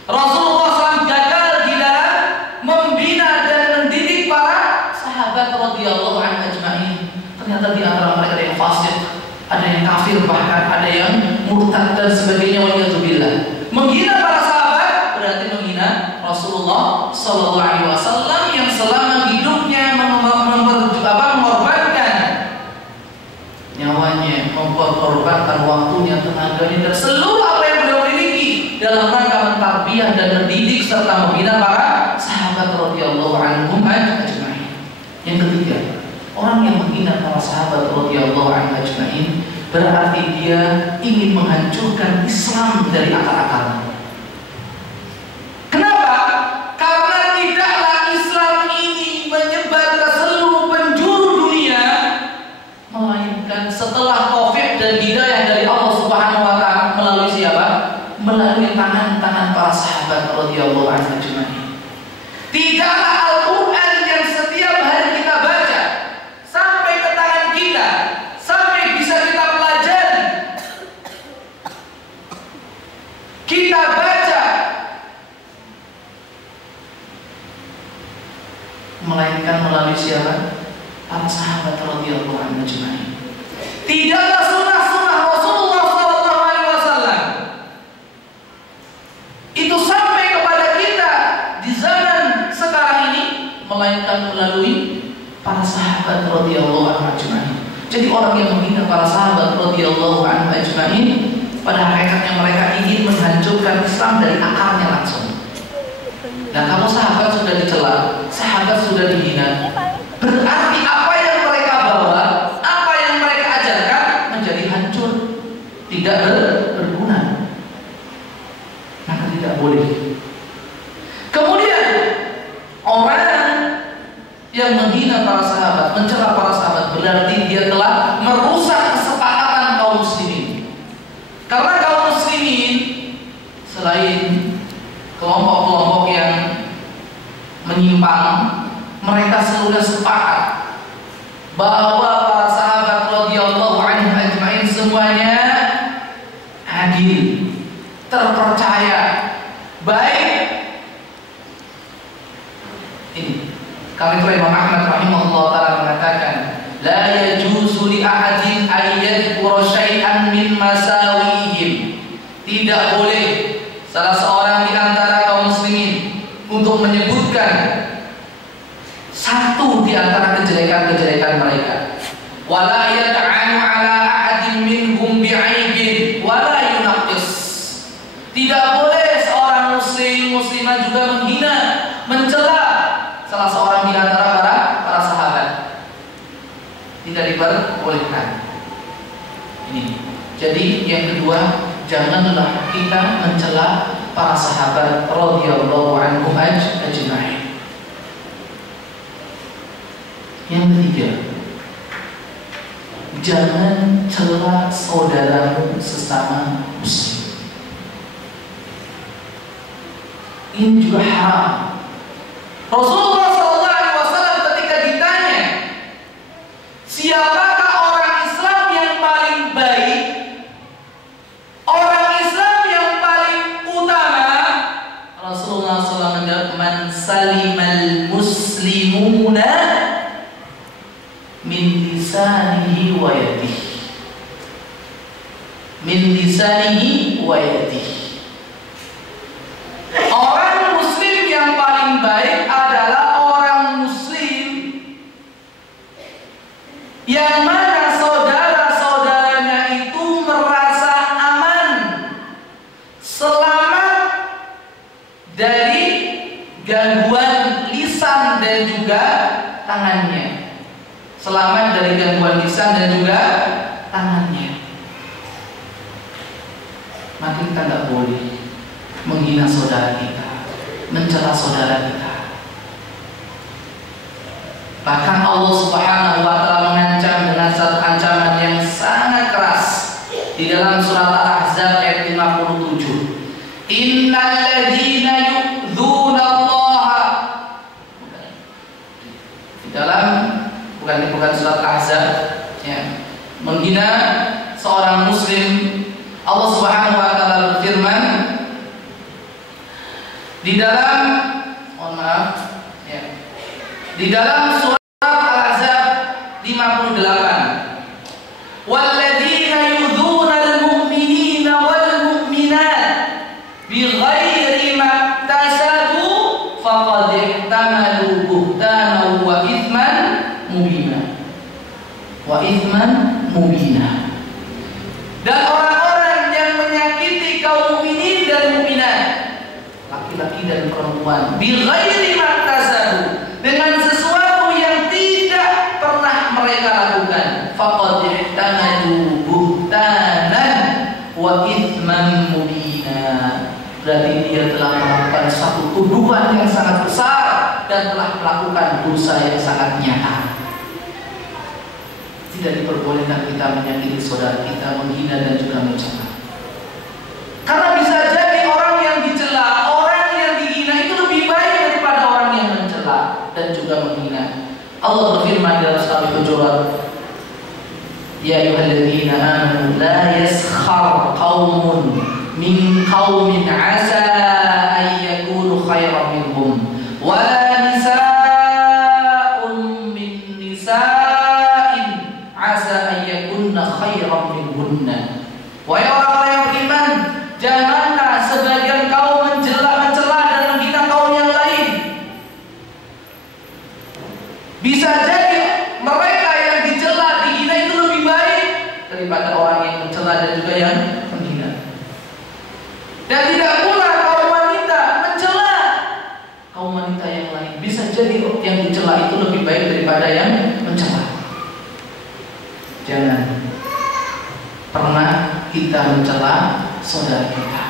Rasulullah SAW gagal di dalam membina dan mendidik para sahabat radhiyallahu anhum ajmain. Ternyata di antara mereka ada yang fasik, ada yang kafir, bahkan ada yang murtad dan sebagainya. Waliyadzubillah. Menghina para sahabat berarti menghina Rasulullah sallallahu alaihi wasallam yang selama hidupnya mengorbankan Yang ketiga, orang yang menghina para sahabat radhiyallahu anhum ajma'in berarti dia ingin menghancurkan Islam dari akar-akarnya. Kenapa? Karena tidaklah Islam ini menyebar ke seluruh penjuru dunia, melainkan setelah taufik dan hidayah dari Allah Subhanahu wa taala melalui siapa? Melalui tangan-tangan para sahabat radhiyallahu anhum ajma'in. Tidaklah Al-Qur'an yang setiap hari kita baca sampai ke tangan kita, sampai bisa kita pelajari, kita baca, melainkan melalui siapa? Para sahabat radhiyallahu anhum ajma'in. Tidaklah sunnah-sunnah Rasulullah SAW itu sampai kepada kita di zaman sekarang ini, melainkan melalui para sahabat radhiyallahu anhum ajma'in. Jadi orang yang menghina para sahabat radhiyallahu anhum ajma'in, pada hakikatnya mereka ingin menghancurkan Islam dari akarnya langsung. Nah, kalau sahabat sudah dicela, sahabat sudah dihina, berarti apa yang mereka bawa, apa yang mereka ajarkan menjadi hancur, tidak berguna. Maka tidak boleh. Kemudian orang yang menghina para sahabat, mencela para sahabat, berarti dia telah merusak kesepakatan kaum muslimin. Karena kaum muslimin selain kelompok-kelompok yang menyimpang, mereka seluruhnya sepakat bahwa para sahabat radhiyallahu anhum ajma'in semuanya adil, terpercaya, baik. Ini kami Imam Ahmad rahimahullah taala mengatakan, la yajuzu li ahadin an yadhkura syai'an min masawihim. Tidak boleh salah seorang di antara kaum muslimin untuk menyebutkan satu di antara kejelekan-kejelekan mereka. Wala yata'anu ala ahadin minhum bi'aibin wala yunaqqis. Tidak boleh seorang muslim muslimah juga menghina, mencela salah seorang di antara para sahabat. Tidak diperbolehkan. Ini. Jadi yang kedua, janganlah kita mencela para sahabat radhiyallahu anhum ajma'in. Yang ketiga, jangan cela saudaramu sesama muslim. Ini juga haram. Rasulullah SAW ketika ditanya, siapakah orang Islam yang paling baik, orang Islam yang paling utama, Rasulullah SAW menjawab, man salimal muslimuna min lisanihi wa yadihi. Min lisanihi wa yadihi. Orang muslim yang paling baik adalah orang muslim yang mana saudara-saudaranya itu merasa aman, selamat dari gangguan lisan dan juga tangannya. Selamat dari gangguan lisan dan juga tangannya. Maka kita tidak boleh menghina saudara kita, mencela saudara kita. Bahkan Allah Subhanahu wa taala mengancam dengan satu ancaman yang sangat keras di dalam surat Al-Ahzab ayat 57. Innal ladzina yu'dzuna Allah. Di dalam bukan surat Al-Ahzab ya, menghina seorang muslim, Allah Subhanahu wa taala berfirman di dalam, mohon maaf ya, di dalam surat Al-Ahzab 58, walladzina yu'dzuna al-mu'minina wal mu'minat bighairi maktasabu faqad ihtamalu buhtanan wa ithman mubina. Wa ithman mubina. Dan orang-orang yang menyakiti kaum mukminin dan mukminat, laki-laki dan perempuan, bighairi maktasabu, dengan sesuatu yang tidak telah melakukan dosa yang sangat nyata. Tidak diperbolehkan kita menyakiti saudara kita, menghina dan juga mencela. Karena bisa jadi orang yang dicela, orang yang dihina itu lebih baik daripada orang yang mencela dan juga menghina. Allah berfirman dalam surah Al-Hujurat, Ya ayyuhalladzina amanu la yaskhar qaumun min qaumin 'asa an yakunu khairan minhum wa la nisa'un min nisa'in 'asa an yakunna khairan minhunna. Wahai orang yang beriman, janganlah sebagian kaum mencela dan menghina kaum yang lain. Bisa jadi mereka yang dicela, dihina itu lebih baik daripada orang yang mencela dan juga yang menghina. Dan tidak pula kaum wanita mencela kaum wanita yang lain. Bisa jadi yang dicela itu lebih baik daripada yang mencela. Jangan pernah kita mencela saudara kita.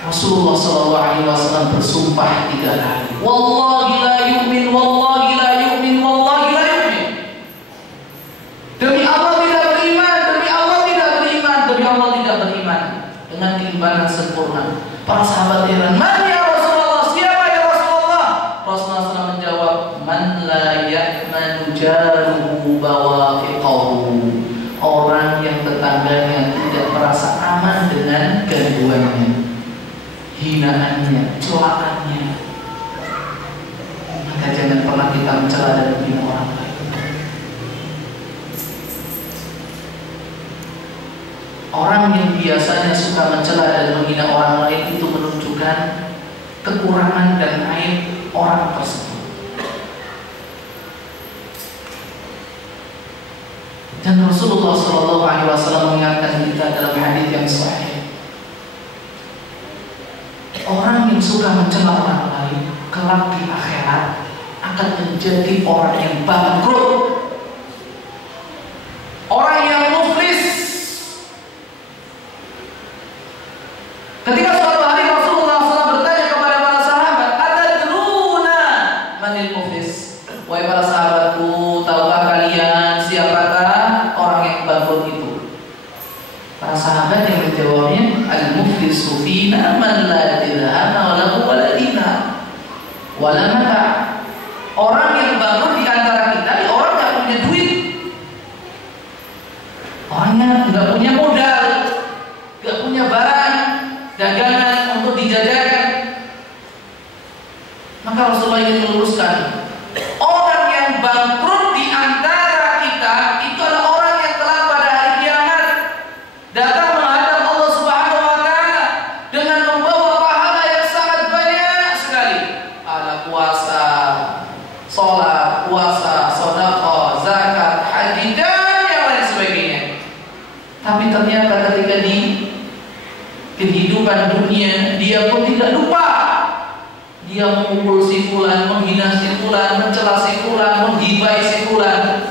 Rasulullah SAW bersumpah 3 kali. Wallahi la yu'min, wallahi la yu'min, wallahi la yu'min. Demi Allah tidak beriman, demi Allah tidak beriman, demi Allah tidak beriman. Dengan keimanan sempurna. Para sahabat heran, "Man ya Rasulullah? Siapa ya Rasulullah?" Rasulullah SAW menjawab, "Man la ya'manu jaruhu bawafiqahu." Orang yang tetangganya tidak merasa aman dengan gangguannya, hinaannya, celaannya. Maka jangan pernah kita mencela dan menghina orang lain. Orang yang biasanya suka mencela dan menghina orang lain itu menunjukkan kekurangan dan aib orang tersebut. Dan Rasulullah SAW mengingatkan kita dalam hadis yang sahih, orang yang suka mencela orang lain kelak di akhirat akan menjadi orang yang bangkrut, orang yang muflis. Ketika suatu hari Rasulullah SAW bertanya kepada para sahabat, "Atadruna manil muflis?" Wahai para sahabatku, tahukah kalian siapakah orang yang bangkrut itu? Para sahabat yang menjawabnya, "Al-muflisu fina man la dirham wa lahu wa la dinar wa la mata." Orang yang bangkrut di antara kita adalah orang yang punya duit, orangnya nggak punya modal, nggak punya barang dagangan untuk dijajakan. Maka Rasulullah ingin meluruskan, orang yang bangkrut di antara kita itu adalah orang yang telah pada hari kiamat datang menghadap Allah Subhanahu wa Ta'ala dengan membawa pahala yang sangat banyak sekali. Ada puasa, sholat, puasa, sedekah, zakat, haji dan yang lain sebagainya. Tapi ternyata ketika di kehidupan dunia dia pun tidak lupa. Dia memukul si fulan, menghina si fulan, mencela si fulan, menggibai si fulan,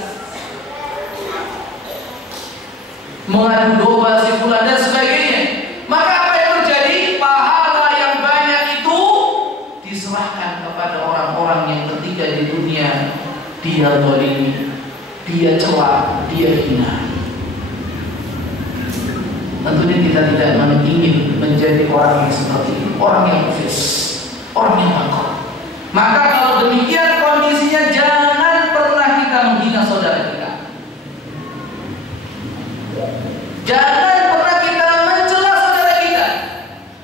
mengadu domba si fulan dan sebagainya. Maka apa yang terjadi? Pahala yang banyak itu diserahkan kepada orang-orang yang ketika di dunia dia zalimi, dia cela, dia hina. Tentunya kita tidak ingin menjadi orang yang seperti itu, orang yang muflis, orang yang bangkrut. Maka kalau demikian kondisinya, jangan pernah kita menghina saudara kita. Jangan pernah kita mencela saudara kita.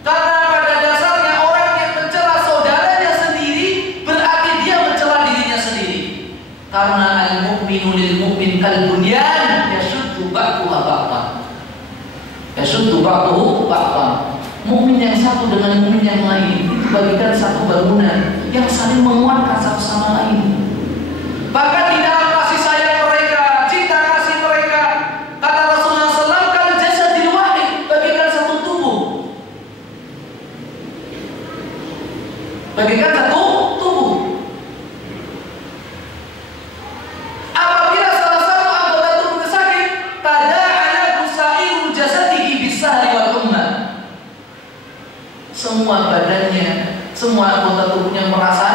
Karena pada dasarnya orang yang mencela saudaranya sendiri berarti dia mencela dirinya sendiri. Karena al-mu'minu lil-mu'min kal-bunyan yashuddu ba'duha ba'dan. Yashuddu ba'duhu ba'dan. Mukmin yang satu dengan mukmin yang lain itu bagikan satu bangunan yang saling menguatkan satu sama lain. Bahkan di dalam kasih sayang mereka, cinta kasih mereka, kata Rasulullah SAW, kal jasadil wahid, bagikan satu tubuh. Bagikan satu tubuh. Apabila salah satu anggota tubuh sakit, tada'ala busairu jasadihi bisahri wal umma. Semua badannya, semua anggota tubuhnya merasa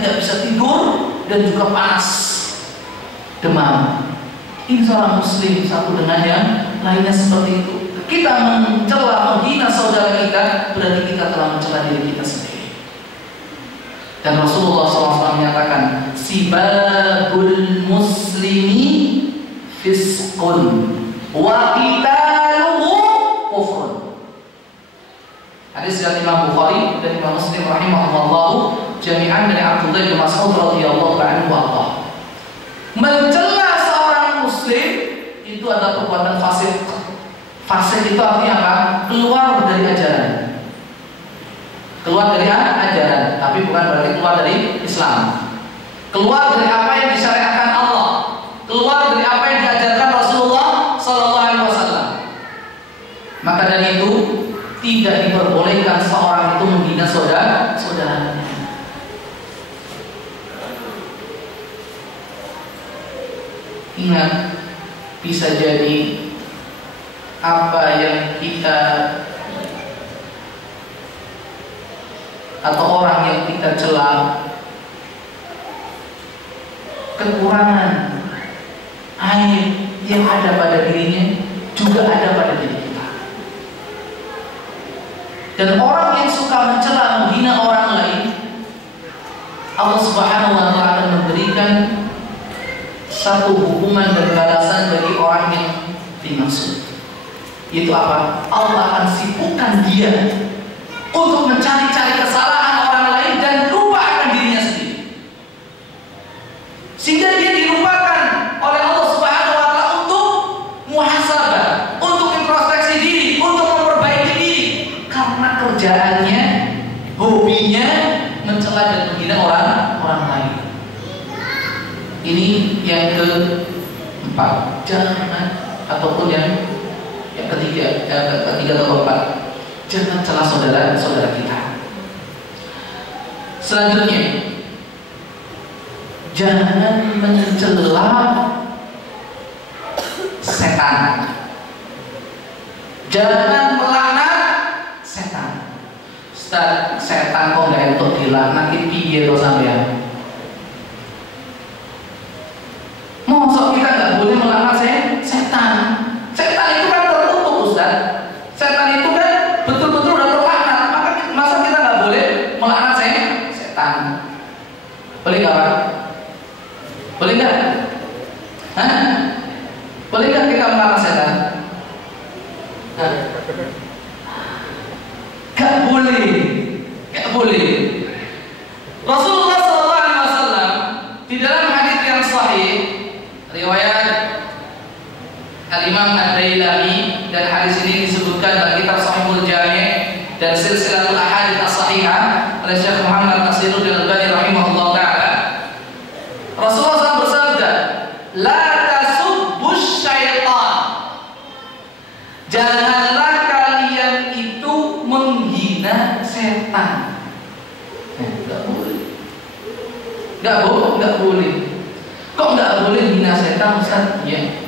tidak bisa tidur dan juga panas, demam. Ini seorang muslim satu dengan yang lainnya seperti itu. Kita mencela, menghina saudara kita, berarti kita telah mencela diri kita sendiri. Dan Rasulullah SAW menyatakan, sibabul muslimi fisqun wa qitaluhu kufrun. Hadis dari Imam Bukhari dan Imam Muslim rahimahullah jami'an dari Abdullah bin Mas'ud radhiyallahu anhu. Mencela seorang muslim itu adalah perbuatan fasik. Fasik itu artinya apa? Keluar dari ajaran. Keluar dari ajaran, tapi bukan berarti keluar dari Islam. Keluar dari apa yang disyariatkan Allah. Keluar dari apa yang diajarkan Rasulullah sallallahu alaihi wasallam. Maka dari itu tidak diperbolehkan seorang itu menghina saudaranya. Ingat, bisa jadi apa yang kita atau orang yang kita cela, kekurangan aib yang ada pada dirinya juga ada pada diri kita. Dan orang yang suka mencela, menghina orang lain, Allah Subhanahu wa taala akan memberikan satu hukuman dan balasan bagi orang yang dimaksud. Itu apa? Allah akan sibukkan dia untuk mencari-cari kesalahan orang lain dan lupa akan dirinya sendiri, sehingga dia dilupakan oleh Allah Subhanahu wa taala untuk muhasabah, untuk introspeksi diri, untuk memperbaiki diri, karena kerjaannya, hobinya mencela dan menghina orang lain. Ini yang keempat, jangan, ataupun yang ketiga atau keempat, jangan celah saudara kita. Selanjutnya, jangan mencela setan. Jangan melaknat setan. Ustaz, setan kok nggak entuk dilaknati piye to sampean? Mosok kita nggak boleh melaknat setan. Setan itu kan tertutup, Ustaz. Setan itu kan betul-betul udah terlaknat. Masa kita nggak boleh melaknat setan? Boleh nggak, Pak? Boleh nggak? Hah? Boleh nggak kita melaknat setan? Gak boleh, gak boleh. Rasulullah SAW di dalam hadis yang sahih riwayat Al-Imam Ad-Dailami, dan hadis ini disebutkan dalam kitab Sahihul Jami' dan Silsilatul Ahadits As-Shahihah oleh Syekh Muhammad Nasiruddin Al-Albani rahimahullah taala. Rasulullah SAW bersabda, "La tasubbus syaitan." Janganlah kalian itu menghina setan. Enggak boleh. Enggak boleh. Kok enggak boleh hina setan, Ustaz? Ya.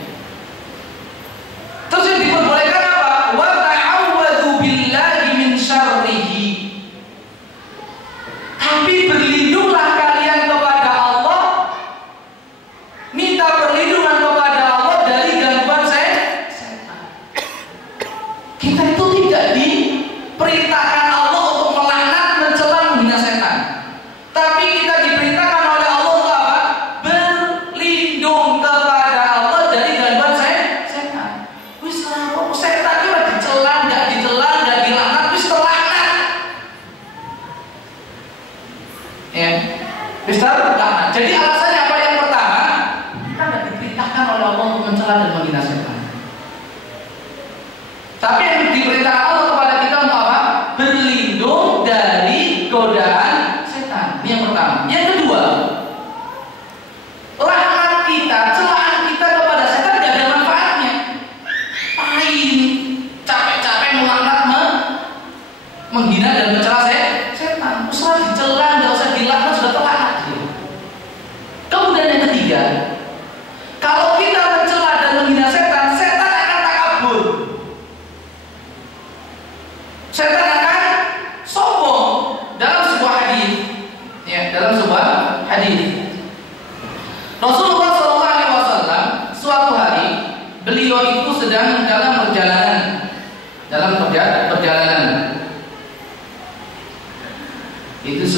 Terus yang diperbolehkan apa? Wa ta'awwadzu billahi min syarrihi. Tapi berlindunglah kalian kepada Allah, minta perlindungan kepada Allah dari gangguan setan. Kita itu tidak diperintahkan Allah untuk melaknat, mencela, menghina setan. Tapi kita diperintahkan oleh Allah untuk apa? Berlindung kepada Allah dari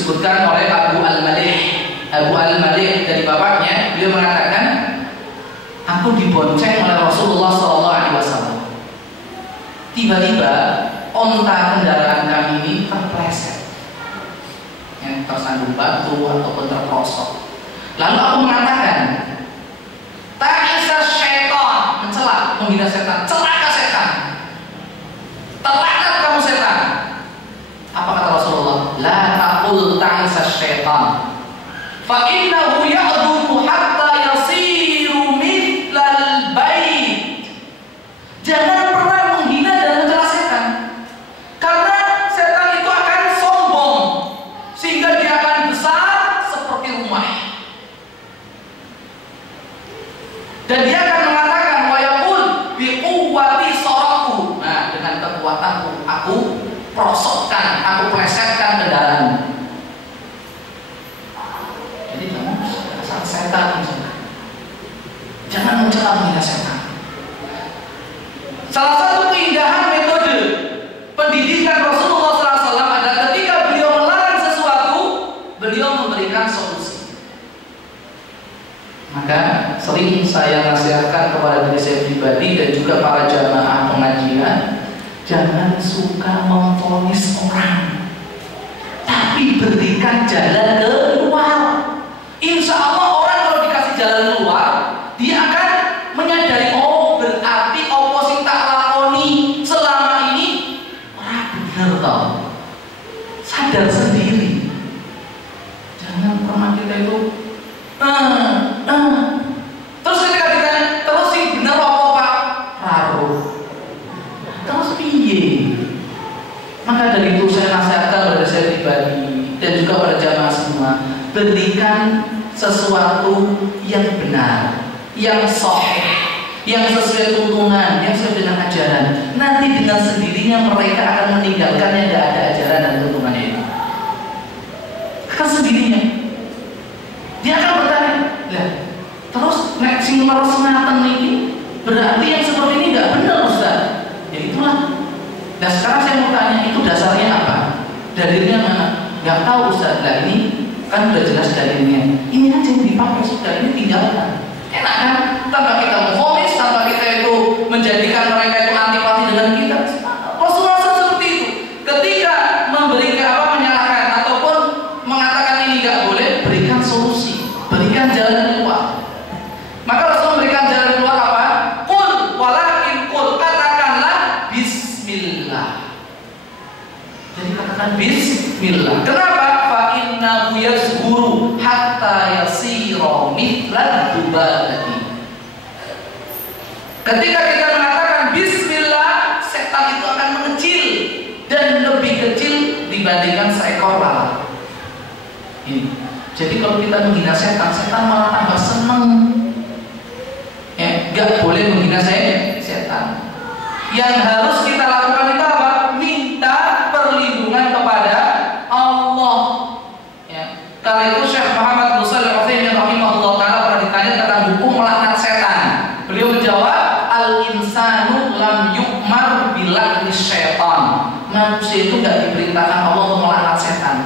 disebutkan oleh Abu Al-Malih dari bapaknya, beliau mengatakan, aku dibonceng oleh Rasulullah SAW. Tiba-tiba onta kendaraan kami ini terpleset, tersandung batu ataupun terprosok. Lalu aku mengatakan, ta'isa syaitan, mencela, menghina setan, celaka setan, terlaknat kamu setan. Apa kata Rasulullah? La taqul ta'isa syaitan, fa innahu ya'dumu hatta yasiru mithlal bait. Jangan pernah menghina dan mencela setan, karena setan itu akan sombong sehingga dia akan besar seperti rumah. Dan dia akan mengatakan, wa yaqul bi quwwati saraku. Nah, dengan kekuatanku aku prosokkan, aku plesetkan kendaraan. Jadi kamu asal setan misalnya. Jangan mencela menghina setan. Salah satu keindahan metode pendidikan Rasulullah SAW adalah ketika beliau melarang sesuatu, beliau memberikan solusi. Maka sering saya nasihatkan kepada diri saya pribadi dan juga para jamaah pengajian, jangan suka memvonis orang, tapi berikan jalan keluar. Insya Allah orang kalau dikasih jalan keluar, dia akan menyadari, oh berarti oposisi tak lakoni selama ini orang benar toh. Sadar sendiri. Jangan pernah kita itu terus ketika ditanya, terus sih benar apa Pak? Raruh. Terus piye? Maka dari itu saya nasihatkan pada saya pribadi dan juga pada jamaah semua, berikan sesuatu yang benar, yang sahih, yang sesuai tuntunan, yang sesuai dengan ajaran. Nanti dengan sendirinya mereka akan meninggalkan yang tidak ada ajaran dan tuntunannya itu. Akan sendirinya. Dia akan bertanya, lah, terus nek sing terus ngaten ini berarti yang seperti ini nggak benar Ustaz. Ya itulah. Nah sekarang saya mau tanya, itu dasarnya apa? Dalilnya mana? Nggak tahu Ustaz. Nah ini kan udah jelas dalilnya. Ini aja yang dipakai sudah, ini tinggalkan. Enak kan? Tanpa kita memvonis, tanpa kita itu menjadikan mereka itu antipati dengan kita. Rasulullah seperti itu. Ketika memberikan menyalahkan ataupun mengatakan ini nggak boleh, berikan solusi, berikan jalan keluar. Maka Rasul memberikan jalan keluar apa? Qul walakin qul, katakanlah bismillah. Jadi katakan bismillah. Kenapa? Fa innahu yazhuru hatta yasira mithlan dubabati. Ketika kita mengatakan bismillah, setan itu akan mengecil dan lebih kecil dibandingkan seekor lalat. Ini. Jadi kalau kita menghina setan, setan malah tambah seneng. Gak boleh menghina setan. Yang harus kita lakukan itu apa? Minta perlindungan kepada Allah. Kala itu Syekh Muhammad bin Shalih Al-Utsaimin rahimahullah taala pernah ditanya tentang hukum melaknat setan. Beliau menjawab, al-insanu lam yu'mar bilakni syaitan. Manusia itu gak diperintahkan Allah untuk melaknat setan.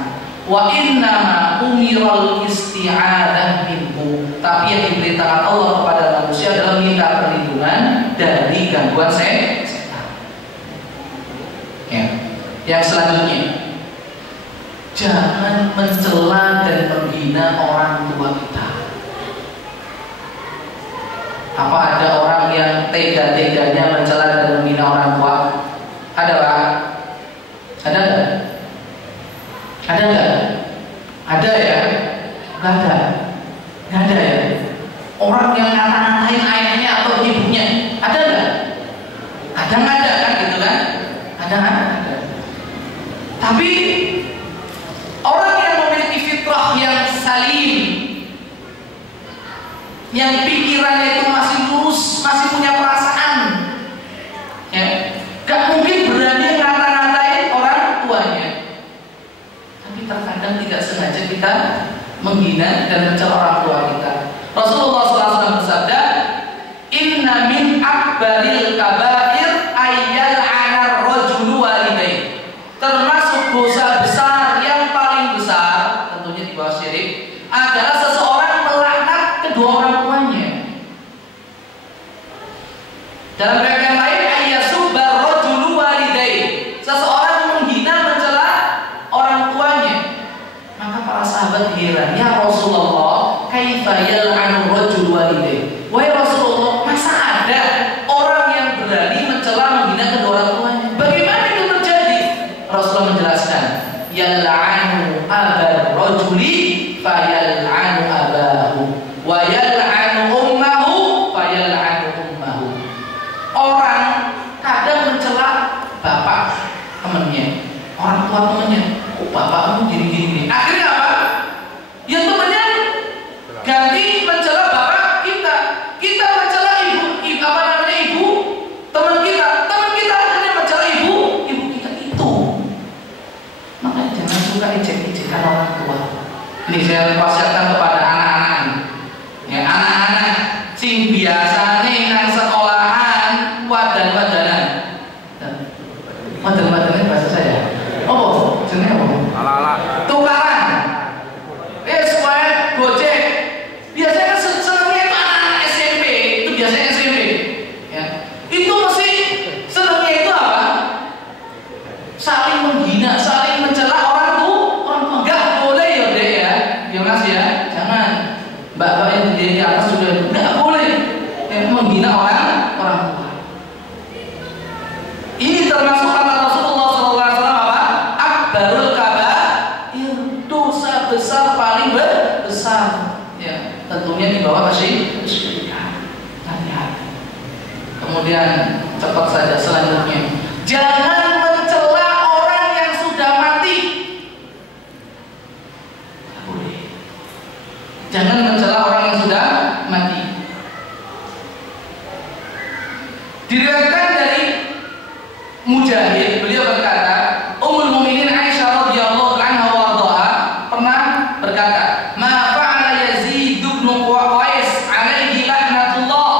Wa innama umiral isti'adah minhu. Tapi yang diperintahkan Allah kepada manusia adalah minta perlindungan dari gangguan setan. Yang selanjutnya, jangan mencela dan menghina orang tua kita. Apa ada orang yang tega-teganya mencela dan menghina orang tua? Ada Pak? Ada nggak? Ada nggak? Ada ya? Nggak ada. Nggak ada ya? Orang yang ngata-ngatain ayahnya atau ibunya, ada nggak? Kadang ada kan gitu kan? Ada. Tapi orang yang memiliki fitrah yang salim, yang pikirannya itu masih lurus, masih punya perasaan, ya, gak mungkin berani ngata-ngatain orang tuanya. Tapi terkadang tidak sengaja kita menghina dan mencela orang tua kita. Rasulullah SAW bersabda, inna min akbaril kabair ayyal anar rajulu walidayh. Termasuk dosa besar yang paling besar Dalam riwayat yang lain, ayyasubbar rajulu walidayhi. Seseorang menghina mencela orang tuanya. Maka para sahabat heran, ya Rasulullah, kaifa yal'anu rajulu walidayhi? Wahai Rasulullah, masa ada orang yang berani mencela menghina kedua orang tuanya? Bagaimana itu terjadi? Rasulullah menjelaskan, yal'anu abar rajuli fayal'anu abahu wa yal'anu ummahu fayal'anu ummahu. Orang kadang mencela bapak temannya, orang tua temannya. Oh, bapakmu gini-gini. Akhirnya apa? Ya temannya ganti mencela bapak kita. Kita mencela ibu teman kita akhirnya mencela ibu kita itu. Makanya jangan suka ejek-ejekan orang tua. Ini saya wasiatkan kepada anak-anak. Ya, anak-anak sing biasane nang sekolahan wadan-wadanan. Wadan-wadanan bahasa saya. Oh, jenenge apa? Ala-ala. Tukaran. Square, Gojek. Biasanya kan senengnya itu anak-anak SMP. Itu biasanya SMP. Ya. Itu mesti senengnya itu apa? Saling menghina, saling mencela orang tua. Enggak boleh ya, Dek ya. Ya Mas ya. Jangan. Mbak-mbak yang di atas sudah enggak boleh menghina orang tua. Ini termasuk kata Rasulullah SAW apa? Akbarul kabair, dosa besar paling besar. Ya, tentunya di bawah kesyirikan. Hati-hati. Kemudian cepat saja selanjutnya. Jangan mencela orang yang sudah mati. Tidak boleh. Jangan mencela orang yang sudah mati. Diriwayatkan dari Mujahid, beliau berkata, Ummul Mukminin Aisyah radhiyallahu anha wa ardhaha pernah berkata, "Ma fa'ala Yazid bin Qais alaihi laknatullah."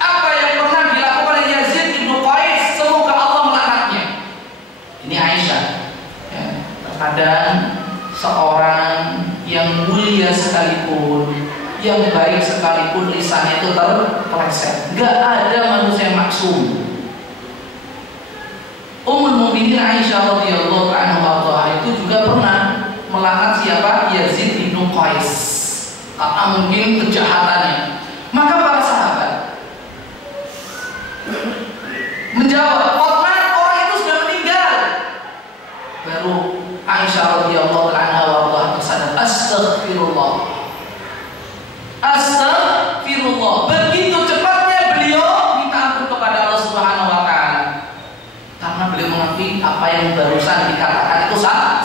Apa yang pernah dilakukan oleh Yazid bin Qais, semoga Allah melaknatnya. Ini Aisyah. Ya, terkadang seorang yang mulia sekalipun, yang baik sekalipun, lisannya itu terpeleset. Gak ada manusia yang maksum. Ummul Mukminin Aisyah radhiyallahu anha itu juga pernah melaknat siapa? Yazid bin Qais, karena mungkin kejahatannya. Maka para sahabat menjawab, orang itu sudah meninggal. Baru Aisyah radhiyallahu anha tersadar, astaghfirullah. Astaghfirullah. Begitu cepatnya beliau minta ampun kepada Allah Subhanahu wa taala. Karena beliau mengakui apa yang barusan dikatakan itu salah.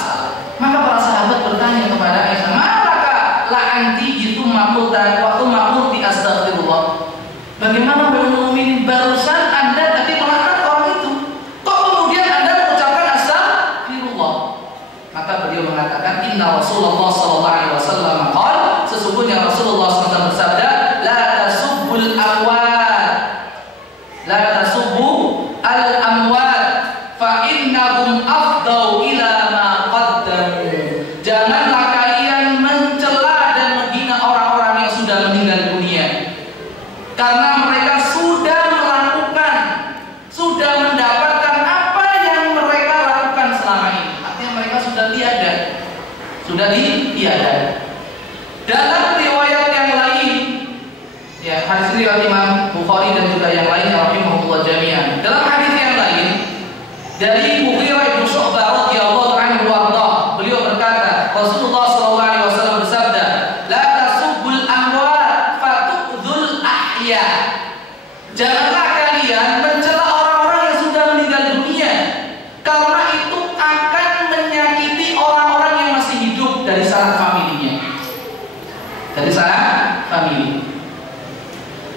Maka para sahabat bertanya kepada Aisyah, "Malaka la anti itu makulta waktu makul di astaghfirullah?" Bagaimana Mukminin barusan Anda tadi melaknat orang itu, kok kemudian Anda mengucapkan astaghfirullah? Maka beliau mengatakan, "Inna Rasulullah sallallahu alaihi wasallam qala," sesungguhnya Rasulullah SAW bersabda, "La tasubbul amwat, la tasubbu al amwat, fa innahum afdau ila ma qaddamu." Janganlah kalian mencela dan menghina orang-orang yang sudah meninggal dunia, karena mereka sudah melakukan, sudah mendapatkan apa yang mereka lakukan selama ini. Artinya mereka sudah tiada, Dalam riwayat yang lain, ya hadis riwayat Imam Bukhari dan juga yang lain rahimahullah jami'an. Dalam hadis yang lain dari Mughirah bin Syu'bah radhiyallahu anhu warḍah, beliau berkata, Rasulullah sallallahu alaihi wasallam bersabda, "La tasubbul amwat fatu'dzul ahya." Janganlah kalian mencela orang-orang yang sudah meninggal dunia, karena itu akan menyakiti orang-orang yang masih hidup dari sanak familinya.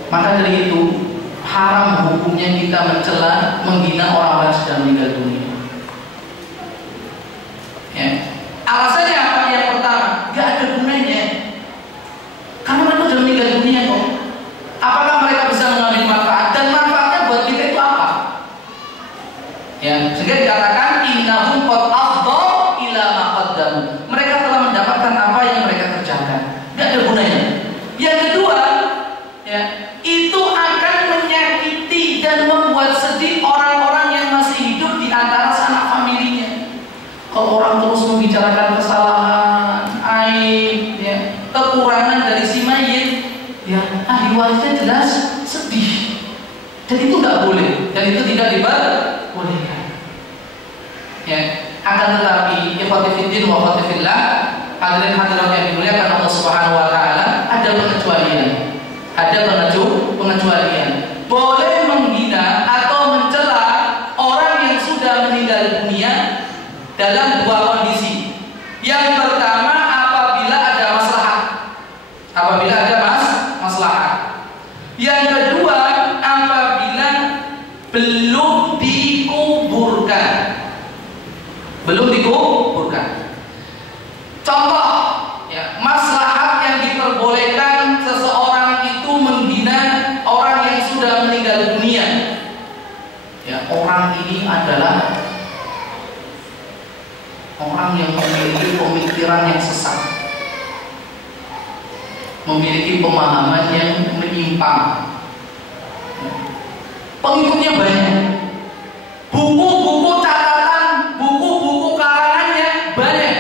Maka dari itu haram hukumnya kita mencela, menghina orang-orang yang sudah meninggal dunia. Ya. Alasannya apa? Yang pertama, gak ada gunanya. Karena mereka sudah meninggal dunia kok. Apakah mereka bisa mengambil manfaat? Dan manfaatnya buat kita itu apa? Ya, sehingga dikatakan innahum qad afdau ila ma qaddamu. Mereka telah mendapatkan apa yang mereka kerjakan. Gak ada gunanya. Yang kedua, ya, itu akan menyakiti membicarakan kesalahan, aib, ya, kekurangan dari si mayit, ya, ahli warisnya jelas sedih. Dan itu nggak boleh, dan itu tidak diperbolehkan. Ya, akan tetapi ikhwati fiddin wa ikhwati fillah, hadirin hadirat yang dimuliakan Allah Subhanahu wa taala, ada pengecualian. Ada pengecualian. Boleh menghina atau mencela orang yang sudah meninggal dunia dalam dua kondisi. Yang pertama, apabila ada maslahat. Apabila ada maslahat. Yang kedua, apabila belum dikuburkan. Belum dikuburkan. Contoh, ya, maslahat yang diperbolehkan seseorang itu menghina orang yang sudah meninggal dunia. Ya, orang ini adalah orang yang memiliki pemikiran yang sesat, memiliki pemahaman yang menyimpang. Pengikutnya banyak, buku-buku catatan, buku-buku karangannya banyak.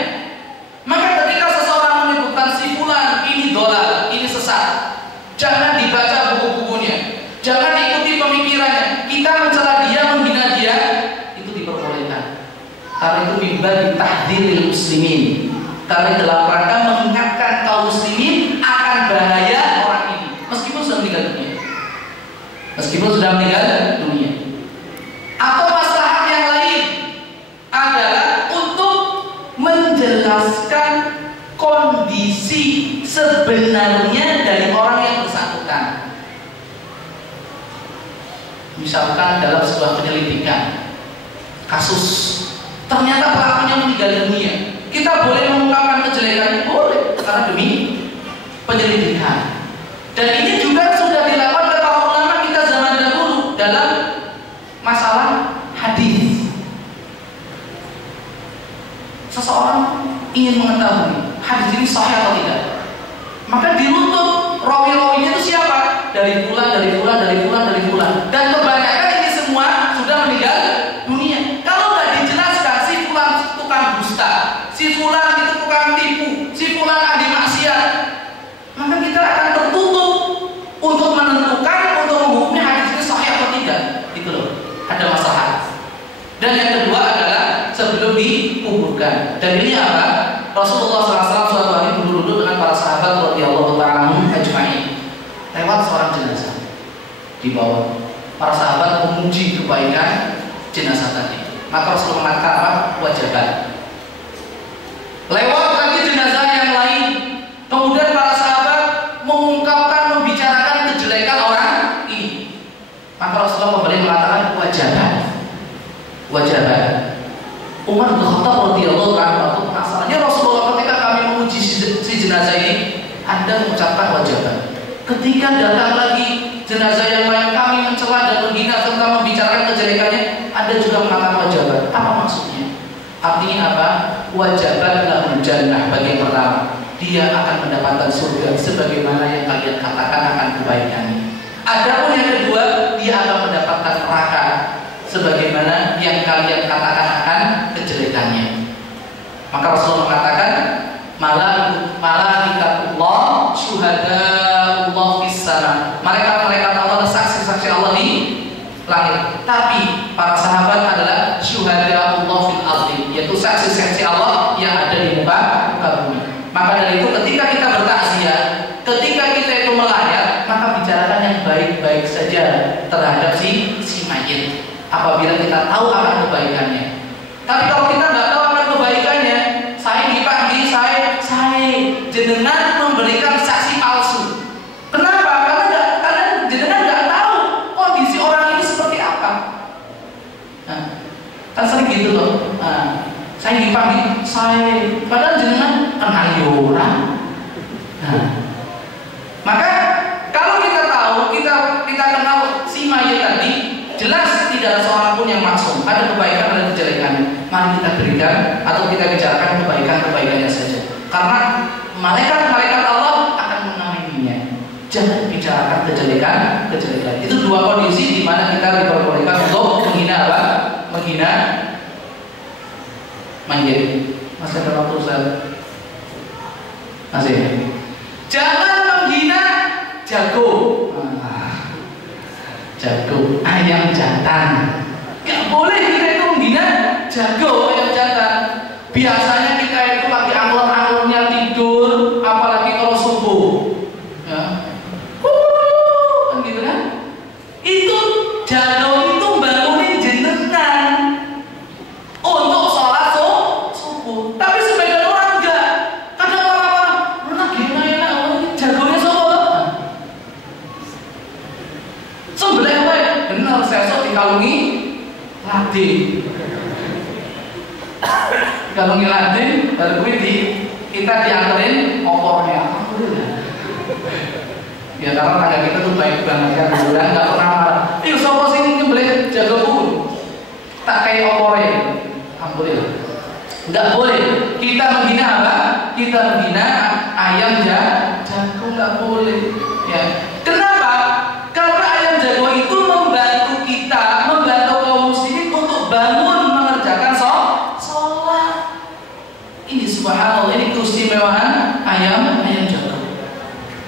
Maka ketika seseorang menyebutkan si fulan ini dolal, ini sesat, jangan dibaca buku-bukunya, jangan ikuti pemikirannya. Kita mencela dia, menghina dia, itu diperbolehkan. Karena itu mimbar ditahdhiril muslimin. Karena dalam rangka mengingatkan kaum muslimin akan bahaya orang ini, meskipun sudah meninggal dunia. Meskipun sudah meninggal dunia. Atau maslahat yang lain adalah untuk menjelaskan kondisi sebenarnya dari orang yang bersangkutan. Misalkan dalam sebuah penyelidikan kasus, ternyata pelakunya meninggal dunia, kita boleh mengungkapkan kejelekan? Boleh, karena demi penyelidikan. Dan ini juga sudah dilakukan oleh para ulama kita zaman dahulu dalam masalah hadis. Seseorang ingin mengetahui hadis ini sahih atau tidak, maka diruntut rawi-rawinya itu siapa? Dari fulan, dari fulan, dari fulan, dari fulan. Dan kebanyakan ini semua sudah meninggal dunia. Kalau nggak dijelaskan, si fulan tukang dusta, si fulan itu tukang tipu, si fulan ahli maksiat, maka kita akan tertutup untuk menentukan, untuk menghukumi hadis ini sahih atau tidak. Itu loh, ada masalah. Dan yang kedua adalah sebelum dikuburkan. Dan ini apa? Rasulullah SAW suatu hari duduk-duduk dengan para sahabat radhiyallahu ta'ala anhum ajma'in. Lewat seorang jenazah di bawah. Para sahabat memuji kebaikan jenazah tadi. Maka Rasulullah mengatakan apa? Wajabat. Lewat lagi jenazah yang lain. Kemudian para sahabat mengungkapkan, membicarakan kejelekan orang ini. Maka Rasulullah kembali mengatakan wajabat. Wajabat. Umar bin Khattab radhiyallahu anhu asalnya Rasulullah ketika kami memuji si jenazah ini, Anda mengucapkan wajabat. Ketika datang lagi jenazah yang lain, kami mencela dan menghina serta membicarakan kejelekannya, Anda juga mengatakan wajabat. Apa maksudnya? Artinya apa? Wajabat lahul jannah. Bagi yang pertama, dia akan mendapatkan surga sebagaimana yang kalian katakan akan kebaikannya. Adapun yang kedua, dia akan mendapatkan neraka sebagaimana yang kalian katakan akan kejelekannya. Maka Rasulullah mengatakan, malaikatullah syuhadaullah fis sama. Malaikat-malaikat Allah adalah saksi-saksi Allah di langit. Tapi para sahabat adalah syuhadaullah fil ardi, yaitu saksi-saksi Allah yang ada di muka bumi. Maka dari itu ketika kita bertakziah, ketika kita itu melayat, maka bicarakan yang baik-baik saja terhadap si mayit. Apabila kita tahu akan kebaikannya. Tapi kalau kita nggak tahu akan kebaikannya, saya dipanggil, saya jenengan memberikan saksi palsu. Kenapa? Karena jenengan nggak tahu kondisi orang ini seperti apa. Nah, kan sering gitu loh. Nah, saya dipanggil, padahal jenengan kenal orang. Nah, maka kalau kita tahu, kita kenal si mayit tadi, jelas tidak ada seorang pun yang maksum. Ada kebaikan, ada kejelekan. Mari kita berikan atau kita bicarakan kebaikan-kebaikannya saja. Karena malaikat-malaikat Allah akan mengayominya. Jangan bicarakan kejelekan. Itu dua kondisi di mana kita diperbolehkan untuk menghina apa? Menghina mayit. Masih ada waktu Ustaz? Masih. Jangan menghina jago. Jago, ayam jantan. Gak boleh kita itu menghina jago, ayam jantan. Biasanya kita itu lagi anggur-anggurnya tidur, apalagi kalau subuh. Ya. Kan gitu kan? Itu jago itu bangunin jenengan untuk sholat subuh. Tapi sebagian orang enggak. Kadang orang-orang lagi enak-enak, jagonya sholat. Sembelih wae, bener sesuk dikalungi lade. Dikalungi lade, baru kita dianterin opornya. Ya karena tangga kita tuh baik banget kan, bulan nggak pernah marah. Yuk sopo sini nyembelih jago pun, tak kayak opore. Alhamdulillah. Nggak boleh. Kita menghina apa? Kita menghina ayam jago, nggak boleh. Ya. Kenapa? Karena ayam jago itu membantu kita, membantu kaum muslimin untuk bangun mengerjakan sholat. Ini subhanallah, ini keistimewaan ayam jago.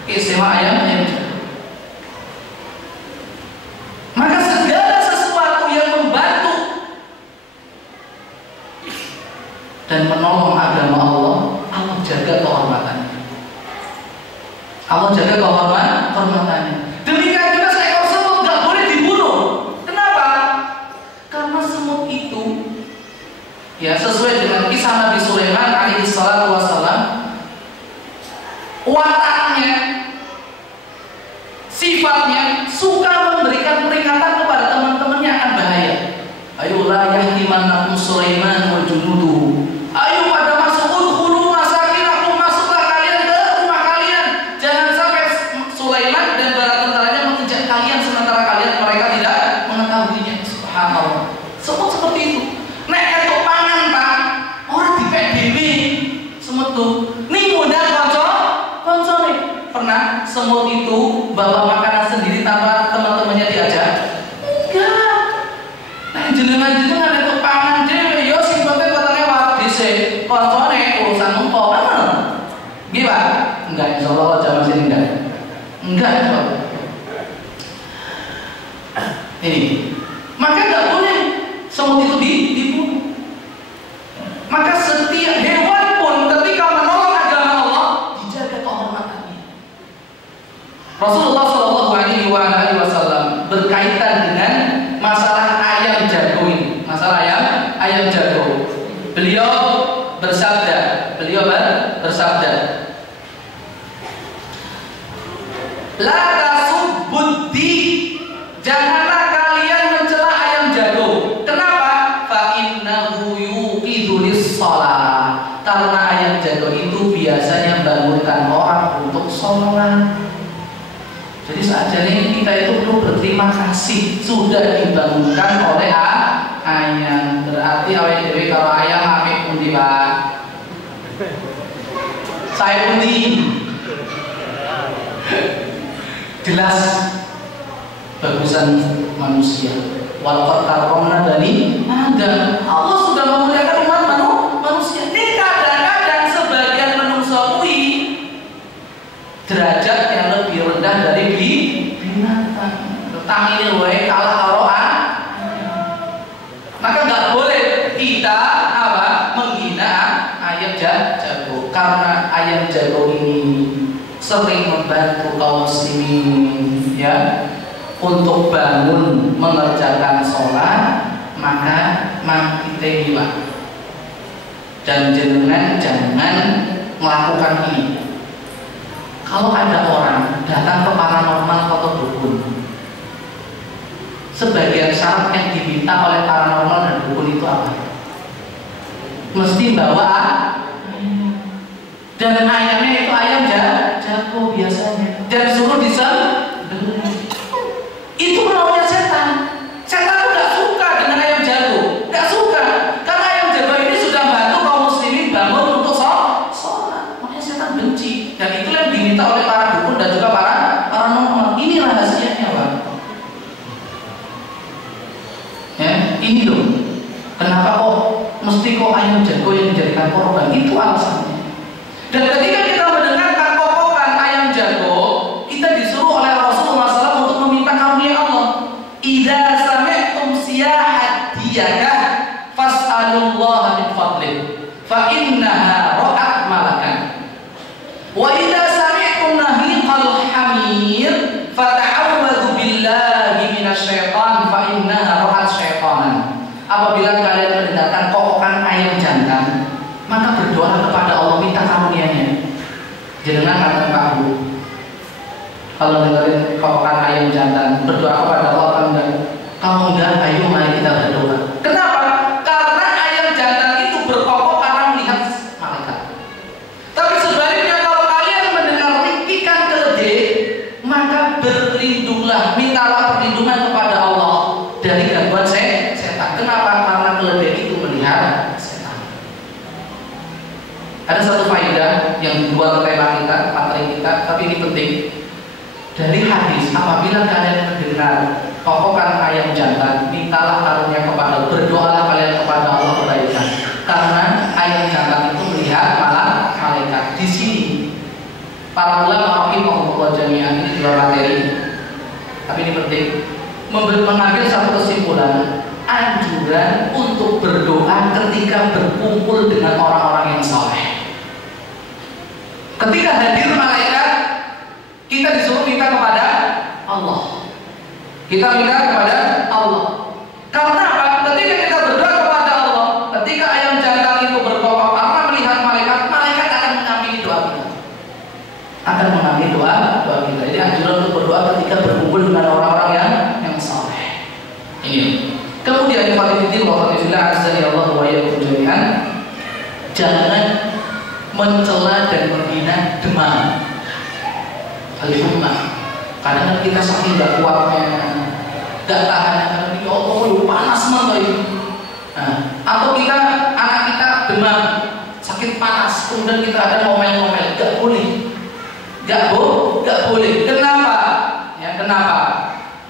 Keistimewaan ayam jago. Maka segala sesuatu yang membantu dan menolong agama Allah, Allah jaga kehormatannya. Allah jaga kehormatannya. Demikian juga seekor semut nggak boleh dibunuh. Kenapa? Karena semut itu, ya sesuai dengan kisah Nabi Sulaiman alaihi salatu wassalam, wataknya, sifatnya suka memberikan peringatan kepada teman-teman yang akan bahaya. Ayo la yahtimannakum Sulaiman wa junuduhu. Ayo pada masuk udkhulu masakinakum, masuklah kalian ke rumah kalian. Jangan sampai Sulaiman dan bala tentaranya mengejar kalian sementara kalian mereka tidak mengetahuinya. Subhanallah. Semut seperti itu. Nek entuk pangan Pak, ora dipek dhewe. Semut tuh ning ngundang koncone. Pernah semut itu bawa makanan sendiri tanpa teman-temannya diajak? Enggak. Nah jenengan itu pangan dhewe yo sing penting katanya wae dhisik. Koncone urusan empok kan. Nggih Pak? Enggak, insyaallah jamaah sini enggak. Enggak, Pak. Ini. Maka enggak boleh semut itu dibunuh. Maka setiap hewan pun ketika menolong agama Allah dijaga kehormatannya. Rasulullah Shallallahu Alaihi Wasallam berkaitan dengan masalah ayam jago ini, masalah ayam jago. Beliau bersabda, La tasubbuti, janganlah kalian mencela ayam jago. Kenapa? Fa innahu yuqidu lis-shalah. Karena ayam jago itu biasanya bangunkan orang untuk sholat. Jadi saat ini kita itu perlu berterima kasih sudah dibangunkan oleh ayam. Berarti awake dhewe kalau ayam apik pundi Pak? Saya pundi? Jelas bagusan manusia. Walaqad karramna bani Adam. Allah sudah memuliakan umat manusia. Ini kadang-kadang sebagian manusia kuwi derajat yang lebih rendah dari binatang. Tentang ini wae kalah karo maka nggak boleh kita menghina ayam jago, karena ayam jago ini sering membantu kaum muslimin ya untuk bangun mengerjakan sholat, maka kita hilang. Dan jangan melakukan ini. Kalau ada orang datang ke paranormal atau dukun, sebagian syarat yang diminta oleh paranormal dan dukun itu apa? Mesti bawa dan ayamnya itu ayam jago biasanya, dan suruh disembelih. Itu maunya setan. Setan itu gak suka dengan ayam jago, gak suka, karena ayam jago ini sudah bantu kaum muslimin bangun untuk sholat. Makanya setan benci, dan itu yang diminta oleh para dukun dan juga para paranormal. Ini rahasianya Pak. Ya, ini loh. Kenapa kok mesti kok ayam jago yang dijadikan korban, itu alasannya. Dan ketika kita mendengarkan kokokan ayam jago, kita disuruh oleh Rasulullah SAW untuk meminta karunia Allah. Idza sami'tum siyahat diyakah fas'alullaha min fadlih fa innaha ra'at malakan. Wa idza sami'tum nahiqal hamir fata'awwadhu billahi minasyaitan fa innaha ra'at syaitanan. Apabila kalian mendengarkan kokokan ayam jantan, maka berdoa kepada Allah, minta karunia-Nya. Jangan katakan Pak Bu, kalau dengerin kokokan ayam jantan, berdoa kepada Allah kan enggak? Kalau enggak, ayo mari kita berdoa. Kenapa? Karena ayam jantan itu berkokok karena melihat malaikat. Tapi sebaliknya, kalau kalian mendengar ringkikan keledai, maka berlindunglah, mintalah perlindungan kepada Allah dari gangguan setan. Kenapa? Karena keledai itu melihat setan. Ada satu faedah yang dua tema kita, materi kita, tapi ini penting. Dari hadis, apabila kalian mendengar kokokan ayam jantan, mintalah karunia kepada, berdoalah kalian kepada Allah kebaikan. Karena ayam jantan itu melihat malah malaikat. Di sini para ulama rahimahullah jami'an, ini dua materi, tapi ini penting, mengambil satu kesimpulan, anjuran untuk berdoa ketika berkumpul dengan orang-orang yang saleh. Ketika hadir malaikat, kita disuruh minta kepada Allah. Kita minta kepada Allah. Karena apa? Ketika kita berdoa kepada Allah, ketika ayam jantan itu berkokok karena melihat malaikat, malaikat akan mengambil doa kita. Akan mengambil doa kita. Jadi anjuran untuk berdoa ketika berkumpul dengan orang-orang yang saleh. Ini. Kemudian fatihil wa fatihillah azza ya Allah wa iyyakum jami'an. Jangan mencela dan menghina demam. Al-humma. Kadang kita saking gak kuatnya, gak tahan, karena ya Allah, panas banget ini. Nah, atau kita, anak kita demam, sakit panas, kemudian kita ada ngomel-ngomel, gak boleh, gak boleh. Kenapa? Ya, kenapa?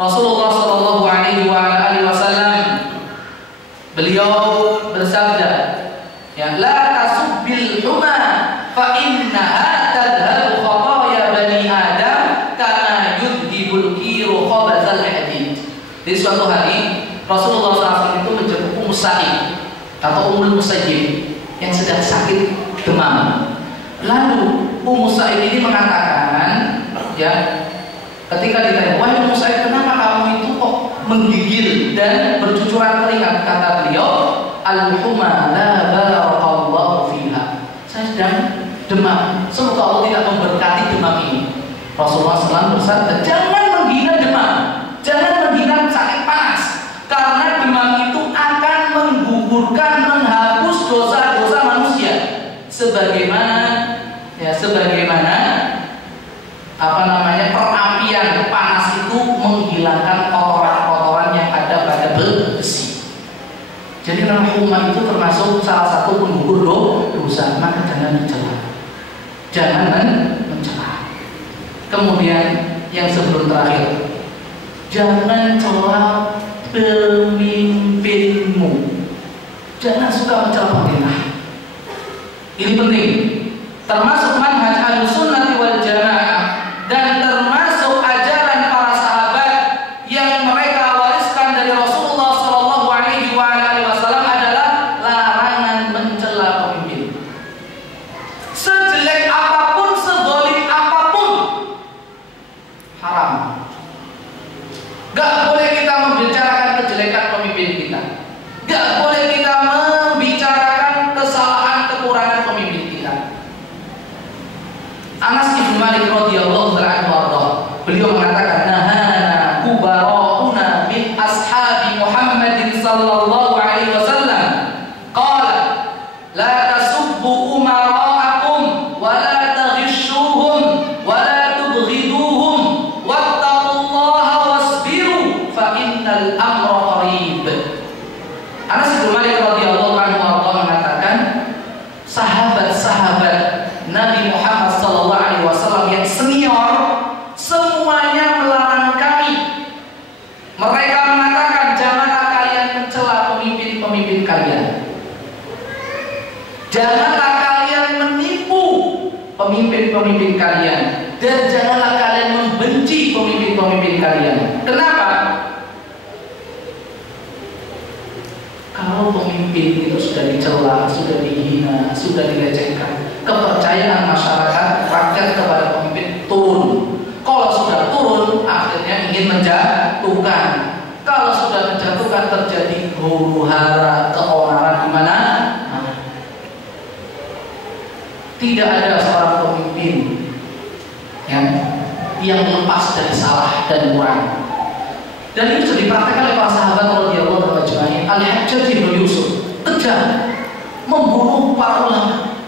Rasulullah Shallallahu Alaihi Wasallam beliau bersabda, ya, la tasubbil humma, fa innaha tadhhabu khataya bani Adam kama yudhibul kiru khabathal hadid. Di suatu hari Rasulullah SAW itu menjemput Ummu Sa'id atau Ummul Musayyib yang sedang sakit demam. Lalu Ummu Sa'id ini mengatakan, ya, ketika ditanya, wahai Ummu Sa'id, kenapa kamu itu kok menggigil dan bercucuran keringat? Kata beliau, al-humma la barakallahu fiha. Saya sedang demam, semoga Allah tidak memberkati demam ini. Rasulullah SAW bersabda, jangan menghina demam, jangan menghina sakit panas, karena demam itu akan menggugurkan, menghapus dosa-dosa manusia, sebagaimana perapian panas itu menghilangkan kotoran-kotoran yang ada pada besi. Jadi rahumah itu termasuk salah satu penggugur dosa, maka jangan dicela, jangan mencela. Kemudian yang sebelum terakhir, jangan cela pemimpinmu, jangan suka mencela pemerintah. Ini penting, termasuk manhaj Ahlussunnah wal Jamaah dan termasuk ajaran para sahabat yang mereka wariskan dari Rasulullah Shallallahu Alaihi Wasallam adalah larangan mencela pemimpin. Sejelek apapun, sezalim apapun, haram. Gak boleh kita membicarakan kejelekan pemimpin kita. Gak boleh kita membicarakan kesalahan, kekurangan pemimpin kita. Anas bin Malik radhiyallahu anhu, beliau mengatakan, nahana kubara'una min ashabi Muhammadin sallallahu alaihi wasallam qala la tasubbu umara'akum wa la taghishuhum wa la tubghiduhum wattaqullaha wasbiru Janganlah kalian menipu pemimpin-pemimpin kalian, dan janganlah kalian membenci pemimpin-pemimpin kalian. Kenapa? Kalau pemimpin itu sudah dicela, sudah dihina, sudah dilecehkan, kepercayaan masyarakat rakyat kepada pemimpin turun. Kalau sudah turun, akhirnya ingin menjatuhkan. Kalau sudah menjatuhkan, terjadi huru-hara, keonaran di mana? Tidak ada seorang pemimpin yang lepas dari salah dan kurang. Dan itu sudah dipraktikkan oleh para sahabat radhiyallahu anhum ajma'in. Al-Hajjaj bin Yusuf kejam membunuh para ulama,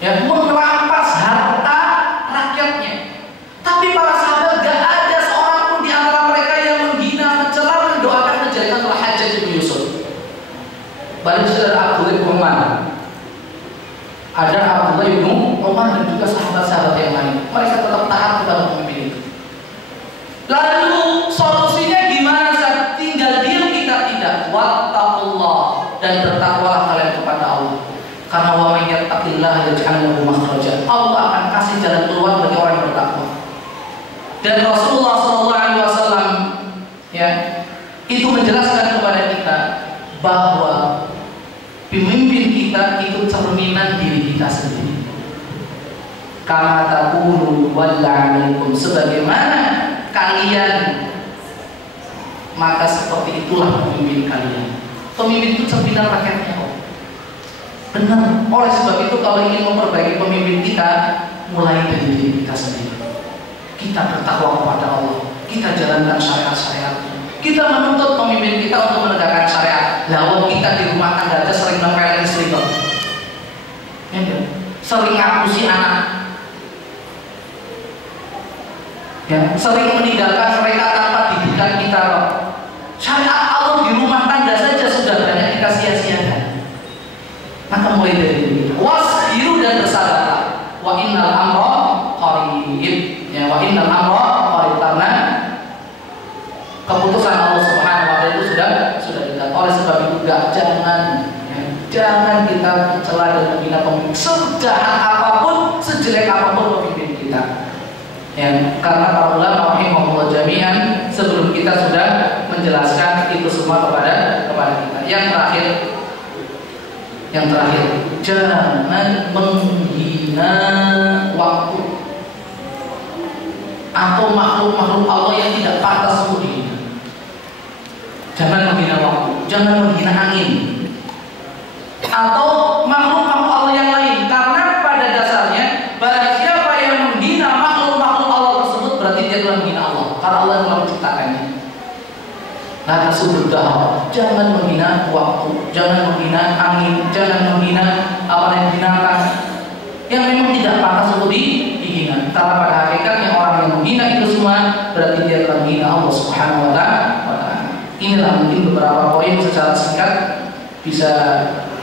merampas harta rakyatnya. Tapi para sahabat gak ada seorang pun di antara mereka yang menghina, mencela, mendoakan kejelekan Al-Hajjaj bin Yusuf. Balik saudara Abdullah bin Umar, ada Abdullah bin Umar dan juga sahabat-sahabat yang lain. Mereka tetap taat kepada pemimpin itu. Lalu solusinya gimana? Tinggal diam kita tidak. Wattaqullah, dan bertakwalah kalian kepada Allah. Karena wa may yattaqillaha yaj'al lahu makhraja. Allah akan kasih jalan keluar bagi orang yang bertakwa. Dan Rasulullah SAW itu menjelaskan kepada kita bahwa pemimpin kita itu cerminan diri kita sendiri. Kama taqulu walla 'alaikum, sebagaimana kalian, maka seperti itulah pemimpin kalian. Pemimpin itu cerminan rakyatnya. Benar. Oleh sebab itu kalau ingin memperbaiki pemimpin kita, mulai dari diri kita sendiri. Kita bertakwa kepada Allah, kita jalankan syariat-syariatnya. Kita menuntut pemimpin kita untuk menegakkan syariat. Lalu kita di rumah tangga aja sering nempelin istri, sering ngapusi anak, sering meninggalkan mereka tanpa didikan kita. Syariat Allah di rumah tangga saja sudah banyak kita sia-siakan. Maka mulai dari ini, wasbiru, dan bersabarlah. Wa innal amra qarib. Wa innal amra qarib, karena keputusan Allah Subhanahu wa taala itu sudah dekat. Oleh sebab itu jangan kita mencela dan menghina pemimpin, sejahat apapun, sejelek apapun pemimpin kita. Karena para ulama rahimahullah jami'an sebelum kita sudah menjelaskan itu semua kepada kita. Yang terakhir, jangan menghina waktu atau makhluk-makhluk Allah yang tidak pantas untuk dihina. Jangan menghina waktu, jangan menghina angin, atau makhluk-makhluk Allah yang lain. Karena pada dasarnya barang siapa yang menghina makhluk-makhluk Allah tersebut, berarti dia telah menghina Allah, karena Allah telah menciptakannya. Nah, sudah, jangan menghina waktu, jangan menghina angin, jangan menghina apa yang binatang yang memang tidak pantas untuk dihina. Karena pada hakikatnya orang yang menghina itu semua berarti dia telah menghina Allah Subhanahu wa taala. Inilah mungkin beberapa poin secara singkat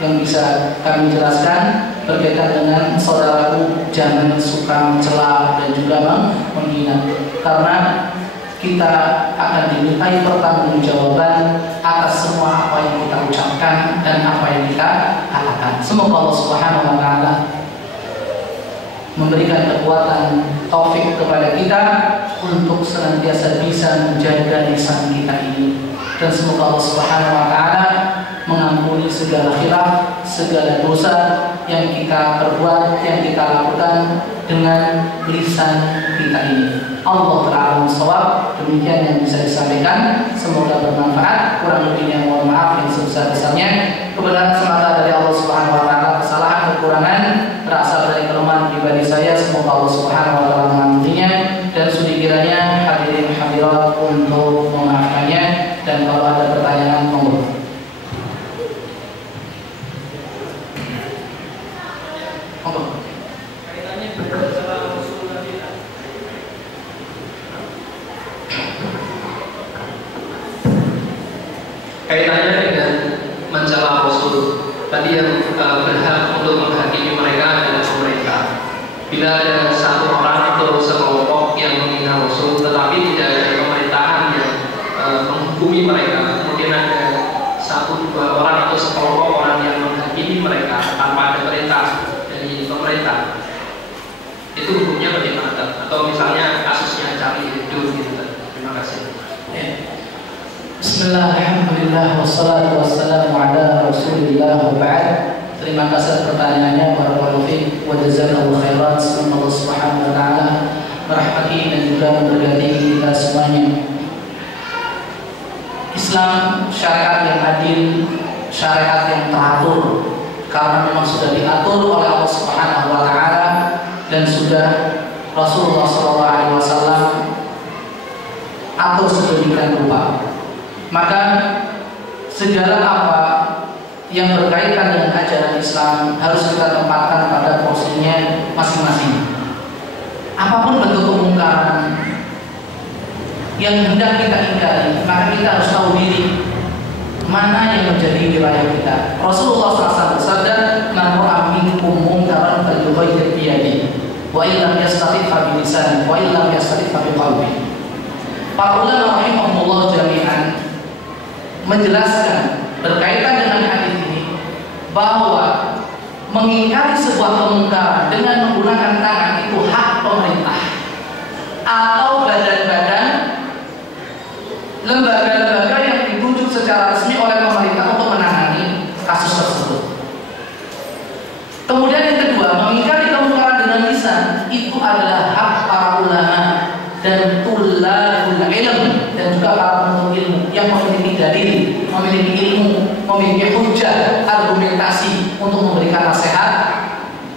yang bisa kami jelaskan berkaitan dengan saudaraku jangan suka mencela dan juga menghina, karena kita akan dimintai pertanggungjawaban atas semua apa yang kita ucapkan dan apa yang kita katakan. Semoga Allah Subhanahu wa taala memberikan kekuatan taufik kepada kita untuk senantiasa bisa menjaga lisan kita ini, dan semoga Allah Subhanahu wa taala mengampuni segala khilaf, segala dosa yang kita perbuat, yang kita lakukan dengan lisan kita ini. Allah ta'ala shawab. Demikian yang bisa disampaikan, semoga bermanfaat. Kurang lebihnya mohon maaf yang sebesar-besarnya. Kebenaran semata dari Allah Subhanahu wa taala, kesalahan kekurangan berasal dari kelemahan pribadi saya. Semoga Allah Subhanahu wa taala mengampuninya, dan sudi kiranya hadirin hadirat untuk memaafkannya. Dan kalau ada pertanyaan, monggo. Kaitannya dengan mencela Rasul tadi, yang berhak untuk menghakimi mereka adalah pemerintah. Bila ada satu orang atau sekelompok yang menghina Rasul tetapi tidak ada pemerintahan yang menghukumi mereka, kemudian ada satu dua orang atau sekelompok orang yang menghakimi mereka tanpa ada Bismillah, alhamdulillah, wassalatu wassalamu ala rasulillah wa ba'd. Terima kasih pertanyaannya barakallahu fiik wa jazakallahu khairan. Semoga Allah Subhanahu wa taala merahmati dan juga memberkati kita semuanya. Islam syariat yang adil, syariat yang teratur, karena memang sudah diatur oleh Allah Subhanahu wa taala dan sudah Rasulullah SAW atur sedemikian rupa. Maka segala apa yang berkaitan dengan ajaran Islam harus kita tempatkan pada porsinya masing-masing. Apapun bentuk kemungkaran yang hendak kita ingkari, maka kita harus tahu diri mana yang menjadi wilayah kita. Rasulullah SAW bersabda, "Man ra'a minkum munkaran falyughayyir bi yadihi, wa illam yastati' fa bi lisanihi, wa illam yastati' fa bi qalbihi." Para ulama rahimahumullah jami'an menjelaskan berkaitan dengan hadis ini bahwa mengingkari sebuah kemungkaran dengan menggunakan tangan itu hak pemerintah atau badan-badan, lembaga-lembaga yang ditunjuk secara resmi oleh pemerintah untuk menangani kasus tersebut. Kemudian yang kedua, mengingkari kemungkaran dengan lisan itu adalah hak para ulama dan tulabul ilm dan juga para penuntut ilmu yang memiliki dalil, memiliki ilmu, memiliki hujjah, argumentasi untuk memberikan nasihat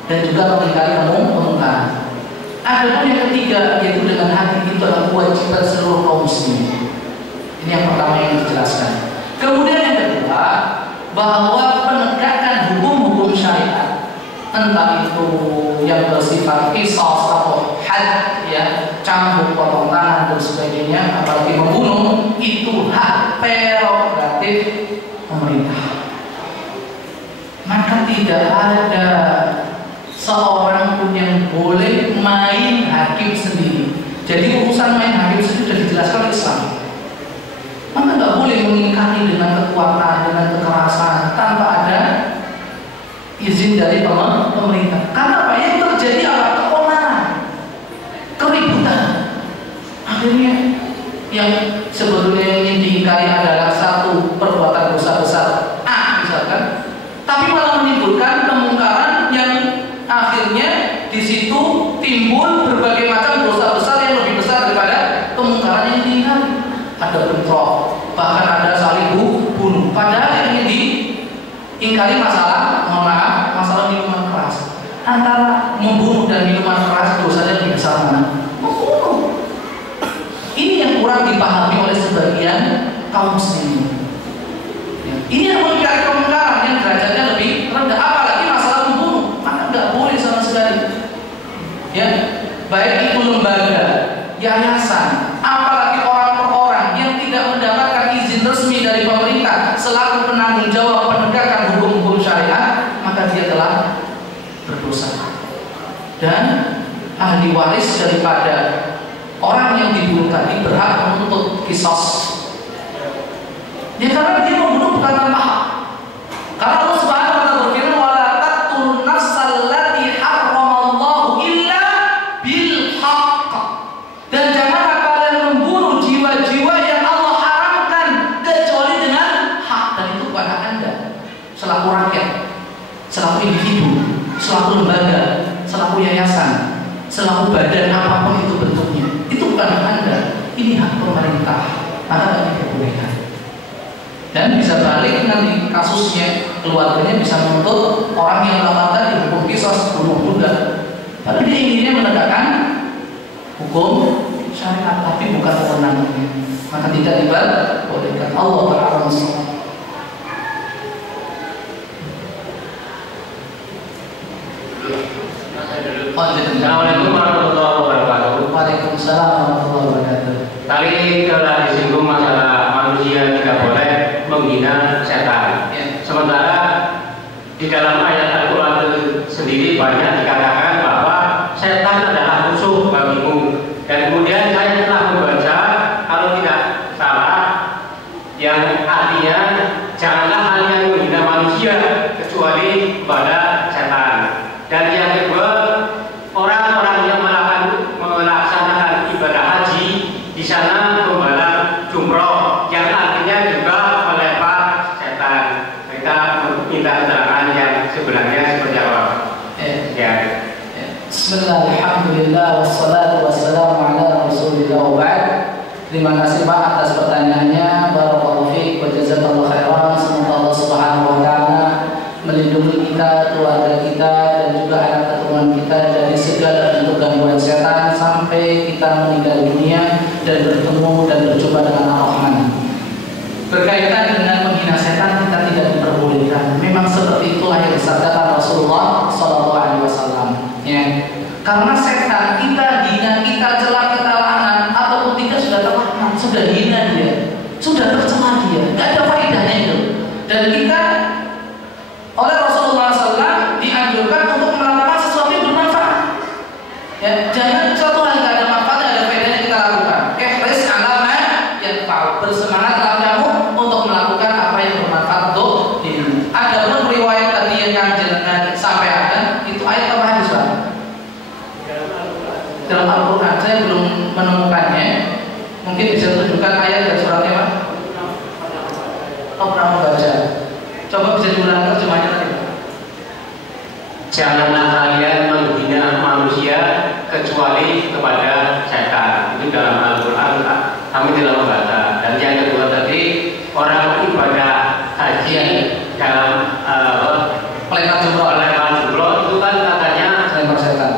dan juga mengingkari kemungkaran. Adapun yang ketiga, yaitu dengan hati, itu adalah kewajiban seluruh kaum muslimin. Ini yang pertama yang dijelaskan. Kemudian yang kedua, bahwa penegakan hukum-hukum syariat, entah itu yang bersifat qisas atau had, ya, cambuk, potong tangan dan sebagainya, apalagi membunuh, itu hak prerogatif pemerintah. Maka tidak ada seorang pun yang boleh main hakim sendiri. Jadi urusan main hakim sendiri sudah dijelaskan Islam. Maka nggak boleh mengingkari dengan kekuatan, dengan kekerasan tanpa ada izin dari pemerintah. Karena apa? Yang terjadi adalah keonaran, keributan. Akhirnya yang sebetulnya ingin diingkari adalah satu perbuatan dosa besar A misalkan, tapi malah menimbulkan kemungkaran yang akhirnya di situ timbul berbagai macam dosa besar yang lebih besar daripada kemungkaran yang diingkari. Ada bentrok, bahkan ada saling bunuh. Padahal yang ingin diingkari masalah, mohon maaf, masalah minuman keras. Antara membunuh dan minuman keras dosanya lebih besar mana? Membunuh. Ini yang kurang dipahami oleh sebagian kaum muslimin. Ya. Ini yang mengingkari kemungkaran yang derajatnya lebih rendah, apalagi masalah membunuh, maka nggak boleh sama sekali. Ya, baik itu lembaga, yayasan, apalagi orang per orang yang tidak mendapatkan izin resmi dari pemerintah selaku penanggung jawab penegakan hukum-hukum syariat, maka dia telah berdosa. Dan ahli waris daripada orang yang dibunuh tadi berhak menuntut qisas. Ya, karena dia membunuh bukan tanpa hak. Karena Allah Subhanahu wa taala berfirman, "Wala taqtulun nafsal lati harramallahu illa bil haqq." Dan janganlah kalian membunuh jiwa-jiwa yang Allah haramkan kecuali dengan hak. Dan itu bukan hak Anda selaku rakyat, selaku individu, selaku lembaga, selaku yayasan, selaku badan apapun itu bentuknya. Itu bukan hak Anda, ini hak pemerintah. Maka tidak diperbolehkan. Dan bisa balik nanti kasusnya, keluarganya bisa menuntut orang yang melakukan dihukum qisas, bunuh juga. Padahal dia inginnya menegakkan hukum syariat, tapi bukan kewenangannya. Maka tidak diperbolehkan. Allah Ta'ala SWT. Assalamualaikum warahmatullahi wabarakatuh. Waalaikumsalam warahmatullahi wabarakatuh. Tadi telah disinggung masalah manusia tidak boleh menghina setan. Ya. Sementara di dalam ayat Al-Quran sendiri banyak dikatakan bahwa setan adalah musuh bagimu. Dan kemudian saya telah membaca, kalau tidak salah, yang artinya janganlah kalian menghina manusia kecuali kepada setan. Dan yang kedua, orang-orang yang melaksanakan ibadah haji di sana membalas jumroh, yang artinya juga Bismillah, alhamdulillah, wassalatu wassalamu ala rasulillah wa ba'd. Terima kasih Pak atas pertanyaannya. Barakallahu fiik wa jazakallahu khairan. Semoga Allah Subhanahu wa taala melindungi kita, keluarga kita dan juga anak keturunan kita dari segala bentuk gangguan setan sampai kita meninggal dunia dan bertemu dan berjumpa dengan Ar-Rahman. Berkaitan dengan menghina setan kita tidak diperbolehkan. Memang seperti itulah yang disabdakan Rasulullah SAW. Ya. Karena setan kita hina, kita cela, kita laknat ataupun tidak sudah terlaknat, sudah hina dia, sudah tercela dia, tidak ada faedahnya itu. Dan kita oleh Rasulullah SAW dianjurkan untuk melakukan sesuatu yang bermanfaat. Ya, jangan suatu hal yang ada manfaat, ada faedahnya kita lakukan. Ihris ala ma yanfa'u, bersemangatlah kamu untuk melakukan apa yang bermanfaat untuk dirimu. Ada pun riwayat tadi yang jenengan sampaikan itu ayat apa hadis Pak? Dalam Al-Quran saya belum menemukannya. Mungkin bisa tunjukkan ayat dan suratnya Pak? Oh, pernah membaca. Coba bisa diulang terjemahnya tadi. Janganlah kalian menghina manusia kecuali kepada setan. Itu dalam Al-Quran kami telah membaca. Dan yang kedua tadi, orang ibadah haji dalam Melempar jumroh itu kan katanya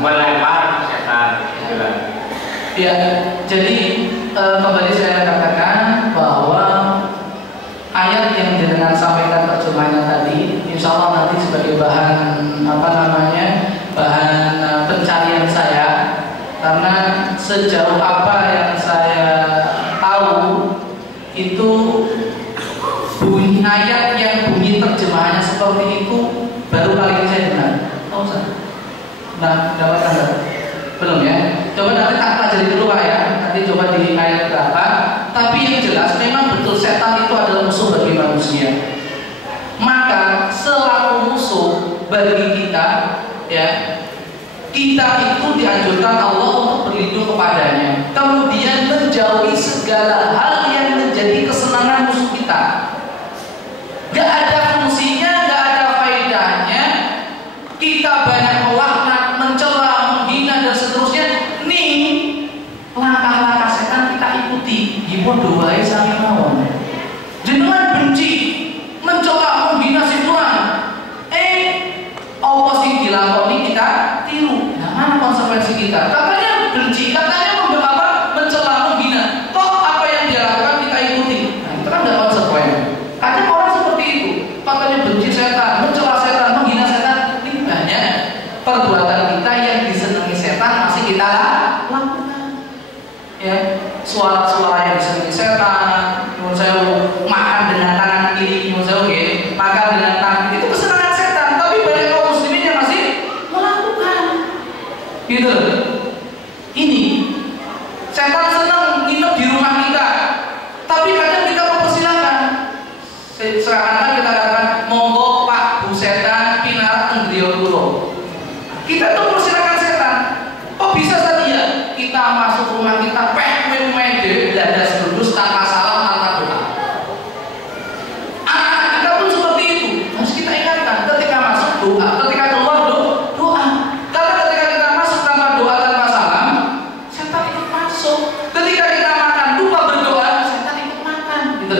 melempar setan. Ya, jadi kembali saya katakan bahwa ayat yang jenengan sampaikan terjemahnya tadi, insya Allah nanti sebagai bahan bahan pencarian saya, karena sejauh apa yang saya tahu itu bunyi ayat yang bunyi terjemahannya seperti itu baru kali ini saya dengar. Tahu Ustaz? Nah, dapatkan enggak? Belum ya? Coba nanti tak pelajari dulu Pak ya. Nanti coba di ayat berapa. Tapi yang jelas memang betul setan itu adalah musuh bagi manusia. Maka selaku musuh bagi kita, ya, kita itu dianjurkan Allah untuk berlindung kepadanya. Kemudian menjauhi segala hal yang menjadi kesenangan musuh kita. Gak ada fungsinya, gak ada faedahnya kita banyak melaknat, mencela, menghina dan seterusnya. Nih langkah-langkah setan kita ikuti. Dipun doai sami mawon. Jenengan benci, mencela, menghina si fulan. Apa sing dilakoni kita tiru. Nah, mana konsekuensi kita? Katanya benci, katanya mencela, menghina. Toh apa yang dia lakukan kita ikuti. Nah, itu kan enggak konsekuensi. Ada orang seperti itu. Katanya benci setan, mencela setan, menghina setan. Ini banyak perbuatan kita yang disenangi setan masih kita lakukan. Ya, suara-suara yang disenangi setan, menurut saya makan dengan tangan kiri, menurut saya oke, makan dengan tangan kiri itu kesenangan setan, tapi banyak kaum muslimin yang masih melakukan. Gitu. Ini setan senang nginep di rumah kita, tapi kadang kita mempersilahkan. Seakan-akan kita katakan monggo Pak Bu setan pinarak ngendriyo kula. Kita tuh persilakan setan. Kok bisa saja ya? Kita masuk rumah kita main dhewe dada sedulus tanpa salam, tanpa doa. Anak-anak kita pun seperti itu. Harus kita ingatkan ketika masuk doa, ketika keluar doa. Karena ketika kita masuk tanpa doa, tanpa salam, setan ikut masuk. Ketika kita makan lupa berdoa, setan ikut makan. Gitu.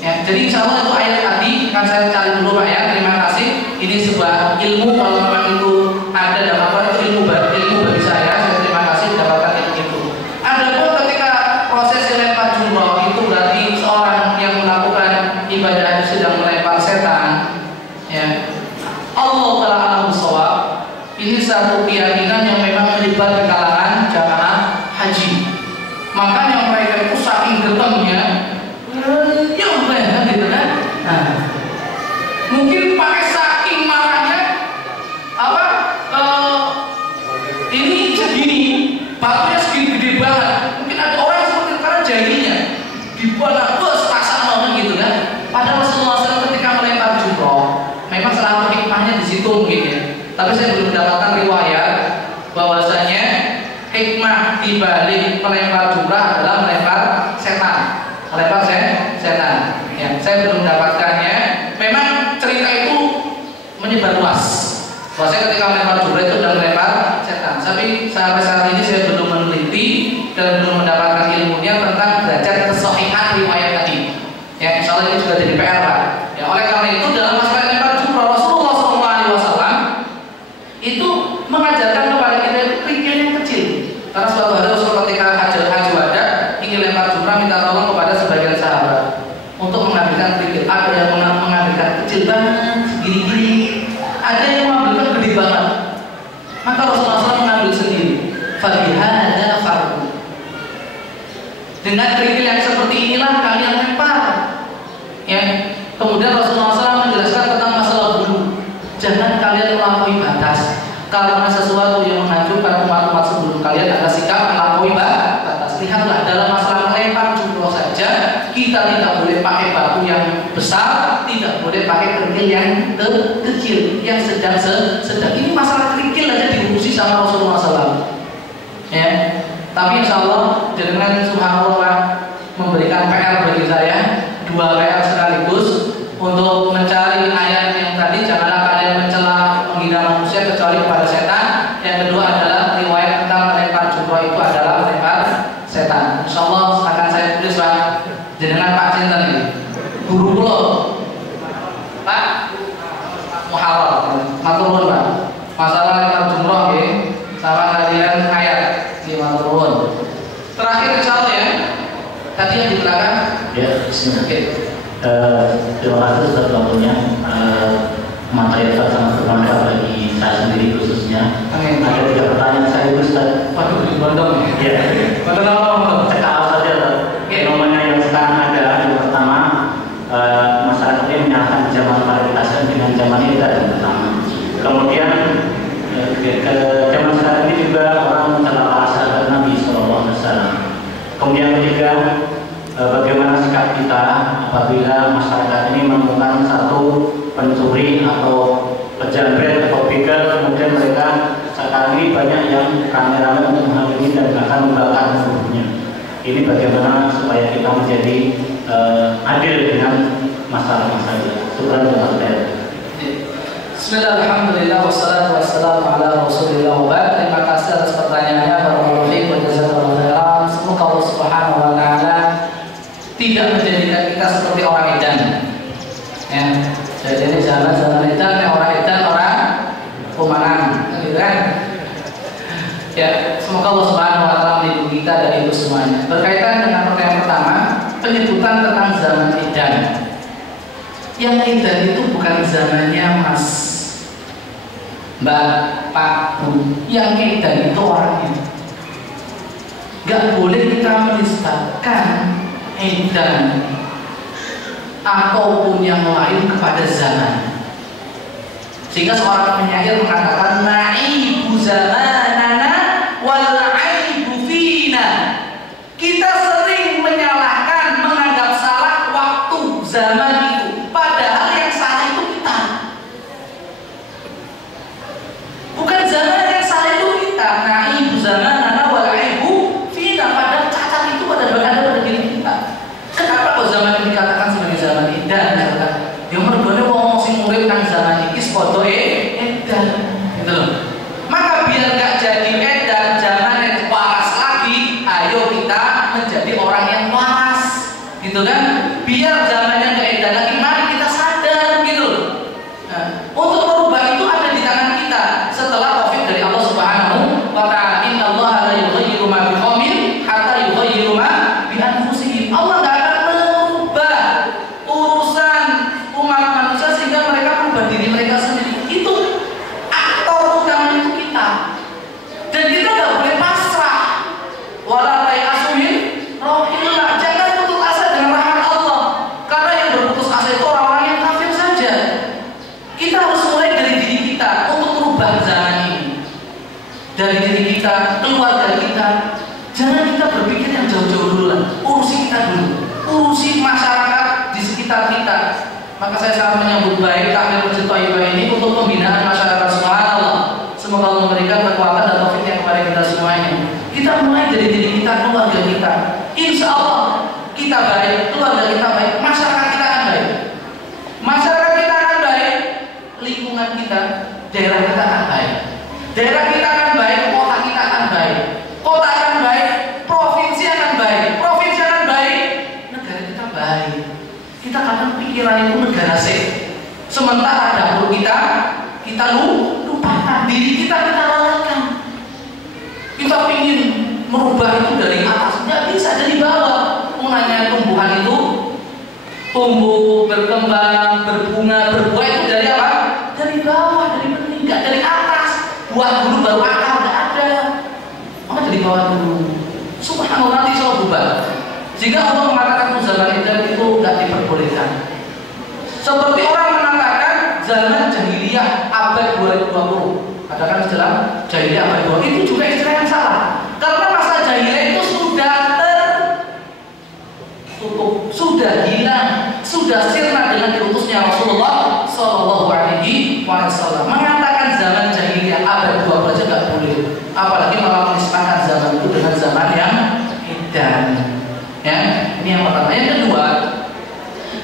Ya, jadi insya Allah itu ayat tadi akan saya cari dulu Pak ya. Terima kasih. Ini sebuah ilmu kalau memang itu ada dalam apa itu ilmu bagi saya. Saya terima kasih mendapatkan ilmu itu. Adapun ketika proses lempar jumroh itu berarti seorang yang melakukan ibadah haji sedang melempar setan. Ya, Allah Taala alam shawab. Ini satu keyakinan yang memang menyebar di kalangan jamaah haji. Makanya mereka itu saking getemnya, ya udah gitu kan. Nah, mungkin pakai saking marahnya ini segini, batunya segini gede banget. Mungkin ada orang yang seperti karena jahilinya dibuat bos pasang gitu kan. Padahal Rasulullah SAW ketika melempar jumroh, memang salah satu hikmahnya di situ mungkin ya. Tapi saya belum mendapatkan riwayat bahwasanya hikmah dibalik melempar jumrah adalah sampai saat ini saya belum meneliti dan belum mendapatkan ilmunya tentang derajat kesahihan riwayat tadi. Ya, insya Allah ini juga jadi PR Pak. Ya, oleh karena itu dalam masalah lempar jumrah Rasulullah SAW itu mengajarkan kepada kita itu kerikil yang kecil. Karena suatu hari Rasul ketika haji wada ingin lempar jumrah minta tolong kepada sebagian sahabat untuk mengambilkan kerikil. Ada yang mengambilkan kecil banget, gini-gini. Ada yang mengambilkan gede banget. Maka Rasulullah SAW mengambil sendiri. Fabihada fardu. Dengan kerikil yang seperti inilah kalian lempar. Ya. Kemudian Rasulullah SAW menjelaskan tentang masalah bulu. Jangan kalian melampaui batas. Karena sesuatu yang menghancurkan umat-umat sebelum kalian adalah sikap melampaui batas. Lihatlah dalam masalah melempar jumroh saja kita tidak boleh pakai batu yang besar, tidak boleh pakai kerikil yang kecil, yang sedang. Ini masalah kerikil aja diurusi sama Rasulullah SAW. Ya, tapi insya Allah dengan subhanallah memberikan PR bagi saya, 2 PR sekaligus untuk mencari ayat yang tadi janganlah kalian mencela menghina manusia kecuali kepada setan. Yang kedua adalah riwayat tentang melempar jumroh itu adalah melempar setan. Insya Allah akan saya tulis Pak, jenengan Pak Cinten ini guru pulau Pak Muharram maturun Pak masalah lempar jumroh ya sama kalian ayat di maturun. Terakhir insya Allah ya tadi yang di belakang ya. Bismillah. Terima kasih Ustaz waktunya. Materi Ustaz sangat bermanfaat bagi saya sendiri khususnya. Amin. Ada 3 pertanyaan saya Ustaz. Waduh di Bandung ya. Betul apa? Cekal saja. Fenomena yang sekarang ada yang pertama masyarakat ini menyalahkan zaman paritas dengan zaman itu yang pertama. Kemudian ke zaman sekarang ini juga orang mencela para sahabat Nabi SAW. Kemudian ketiga, bagaimana sikap kita apabila masyarakat ini menemukan satu pencuri atau pejamret atau begal, kemudian mereka sekarang ini banyak yang rame-rame untuk menghalangi dan bahkan membakar tubuhnya. Ini bagaimana supaya kita menjadi adil dengan masalah-masalah. Subhanallah. Bismillah, alhamdulillah, wassalatu wassalamu ala rasulillah wa ba'd. Terima kasih atas pertanyaannya, barakallahu fiik wa jazakallahu khairan. Semoga Allah Subhanahu wa taala tidak menjadikan kita seperti orang edan. Ya, jadi jangan edan, orang edan, orang pemanang, gitu kan? Ya, semoga Allah Subhanahu wa taala melindungi kita dari itu semuanya. Berkaitan dengan pertanyaan pertama, penyebutan tentang zaman edan. Yang edan itu bukan zamannya Mas, Mbak, Pak, Bu. Yang edan itu orangnya. Gak boleh kita menisbatkan edan ataupun yang lain kepada zaman. Sehingga seorang penyair mengatakan na'ibu zamanana wal aibu fina. Kita sering menyalahkan, menganggap salah waktu zaman itu, padahal yang salah itu kita. Bukan zaman yang salah itu kita. Na'ibu zamanana wal aibu fina, padahal cacat itu ada pada diri kita. Kenapa kok zaman ini dikatakan sebagai zaman edan? Yang mergone wong sing urip nang zaman iki padha edan, gitu loh. Maka biar gak jadi edan, zaman yang waras lagi, ayo kita menjadi orang yang waras, gitu kan? Biar zamannya gak edan lagi, mari kita sadar, gitu loh. Nah, untuk merubah itu ada di tangan kita. Setelah taufik dari Allah Subhanahu wa taala, innallaha la yughayyiru ma biqaumin hatta yughayyiru ma bi anfusihim. Allah gak akan merubah urusan umat manusia sehingga mereka merubah diri mereka sendiri. Itu aktor utama itu kita. Dan kita gak boleh pasrah. Wala ta'asuhin rohillah. Jangan putus asa dengan rahmat Allah. Karena yang berputus asa itu orang-orang yang kafir saja. Kita harus mulai dari diri kita untuk merubah zaman ini. Dari diri kita, keluarga kita. Jangan kita berpikir yang jauh-jauh dulu lah. Urusi kita dulu. Urusi masyarakat di sekitar kita. Maka saya sangat menyambut baik takmir Masjid Thayyibah ini untuk pembinaan masyarakat. Subhanallah. Semoga Allah memberikan kekuatan dan taufiknya kepada kita semuanya. Kita mulai dari diri kita, keluarga kita. Insya Allah kita baik, keluarga kita baik, masyarakat kita akan baik. Masyarakat kita akan baik, lingkungan kita, daerah kita akan baik. Daerah kita akan baik, kota kita akan baik. pikiran itu negara seks. Sementara dahulu kita lupakan diri kita lalaikan. Kita ingin merubah itu dari atas, nggak bisa, dari bawah. Mulanya tumbuhan itu tumbuh, berkembang, berbunga, berbuah itu dari apa? Dari bawah, dari benih, nggak dari atas. Buah dulu baru akar, nggak ada. Maka dari bawah dulu. Subhanallah, nanti soal berubah. Jika Allah mengatakan zaman itu nggak diperbolehkan. Seperti orang mengatakan zaman jahiliyah abad 2020. Katakan istilah jahiliyah abad 2020 itu juga istilah yang salah. Karena masa jahiliyah itu sudah tertutup, sudah hilang, sudah sirna dengan diutusnya Rasulullah Shallallahu Alaihi Wasallam. Mengatakan zaman jahiliyah abad 20 aja nggak boleh, apalagi malah menisbahkan zaman itu dengan zaman yang edan. Ya, ini yang pertama. Yang kedua,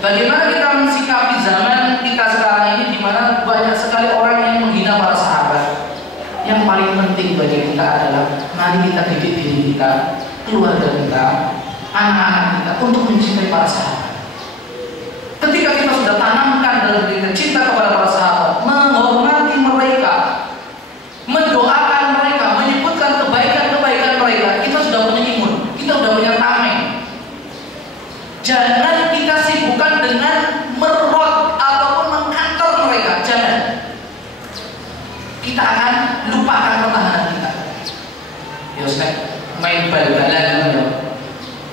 bagaimana kita mensikapi zaman kita sekarang ini, di mana banyak sekali orang yang menghina para sahabat. Yang paling penting bagi kita adalah mari kita didik diri kita, keluarga kita, anak-anak kita untuk mencintai para sahabat. Ketika kita sudah tanamkan dalam diri kita cinta kepada para sahabat, menghormati mereka, mendoakan mereka, menyebutkan kebaikan-kebaikan mereka, kita sudah punya imun, kita sudah punya tameng. Jangan kita sibukkan dengan merot ataupun mengkantor mereka. Jangan. Kita akan lupakan pertahanan kita. Ya Ustaz, main bal-balan ya.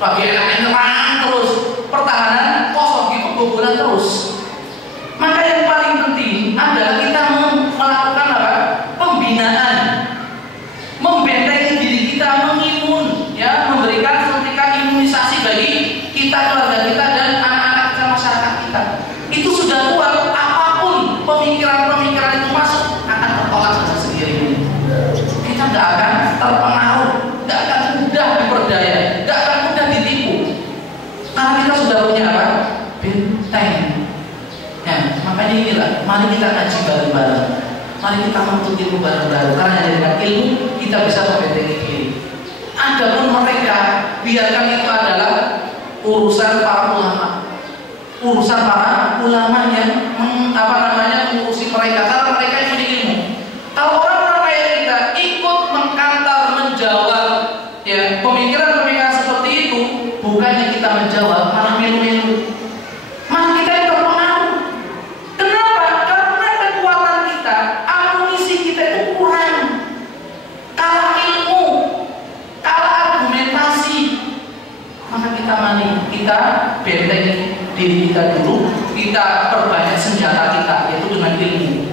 Pagi enaknya nyerang terus, pertahanan kosong gitu, bobolan terus. Maka yang paling penting adalah kita melakukan apa? Pembinaan, membentengi diri kita, mengimun, ya, memberikan suntikan imunisasi bagi kita, keluarga kita, dan anak-anak kita, masyarakat kita. Itu sudah kuat. Apapun pemikiran-pemikiran itu masuk, akan tertolak dengan sendirinya. Kita tidak akan terpengaruh, tidak akan mudah diperdaya, tidak akan mudah ditipu. Karena kita sudah punya apa? Benteng. Ya, makanya inilah, mari kita kaji bareng-bareng. Mari kita menuntut ilmu bareng-bareng. Karena dengan ilmu kita bisa membentengi diri. Adapun mereka, biarkan itu adalah urusan para ulama, urusan para ulama yang mengurusi mereka, karena mereka yang punya ilmu. Kalau orang-orang kayak kita ikut mengkantar, menjawab, ya, pemikiran-pemikiran seperti itu, bukannya kita menjawab, malah milu-milu, malah kita yang terpengaruh. Kenapa? Karena kekuatan kita, amunisi kita itu kurang, kalah ilmu, kalah argumentasi. Maka kita bentengi diri kita dulu, kita perbanyak senjata kita, yaitu dengan ilmu.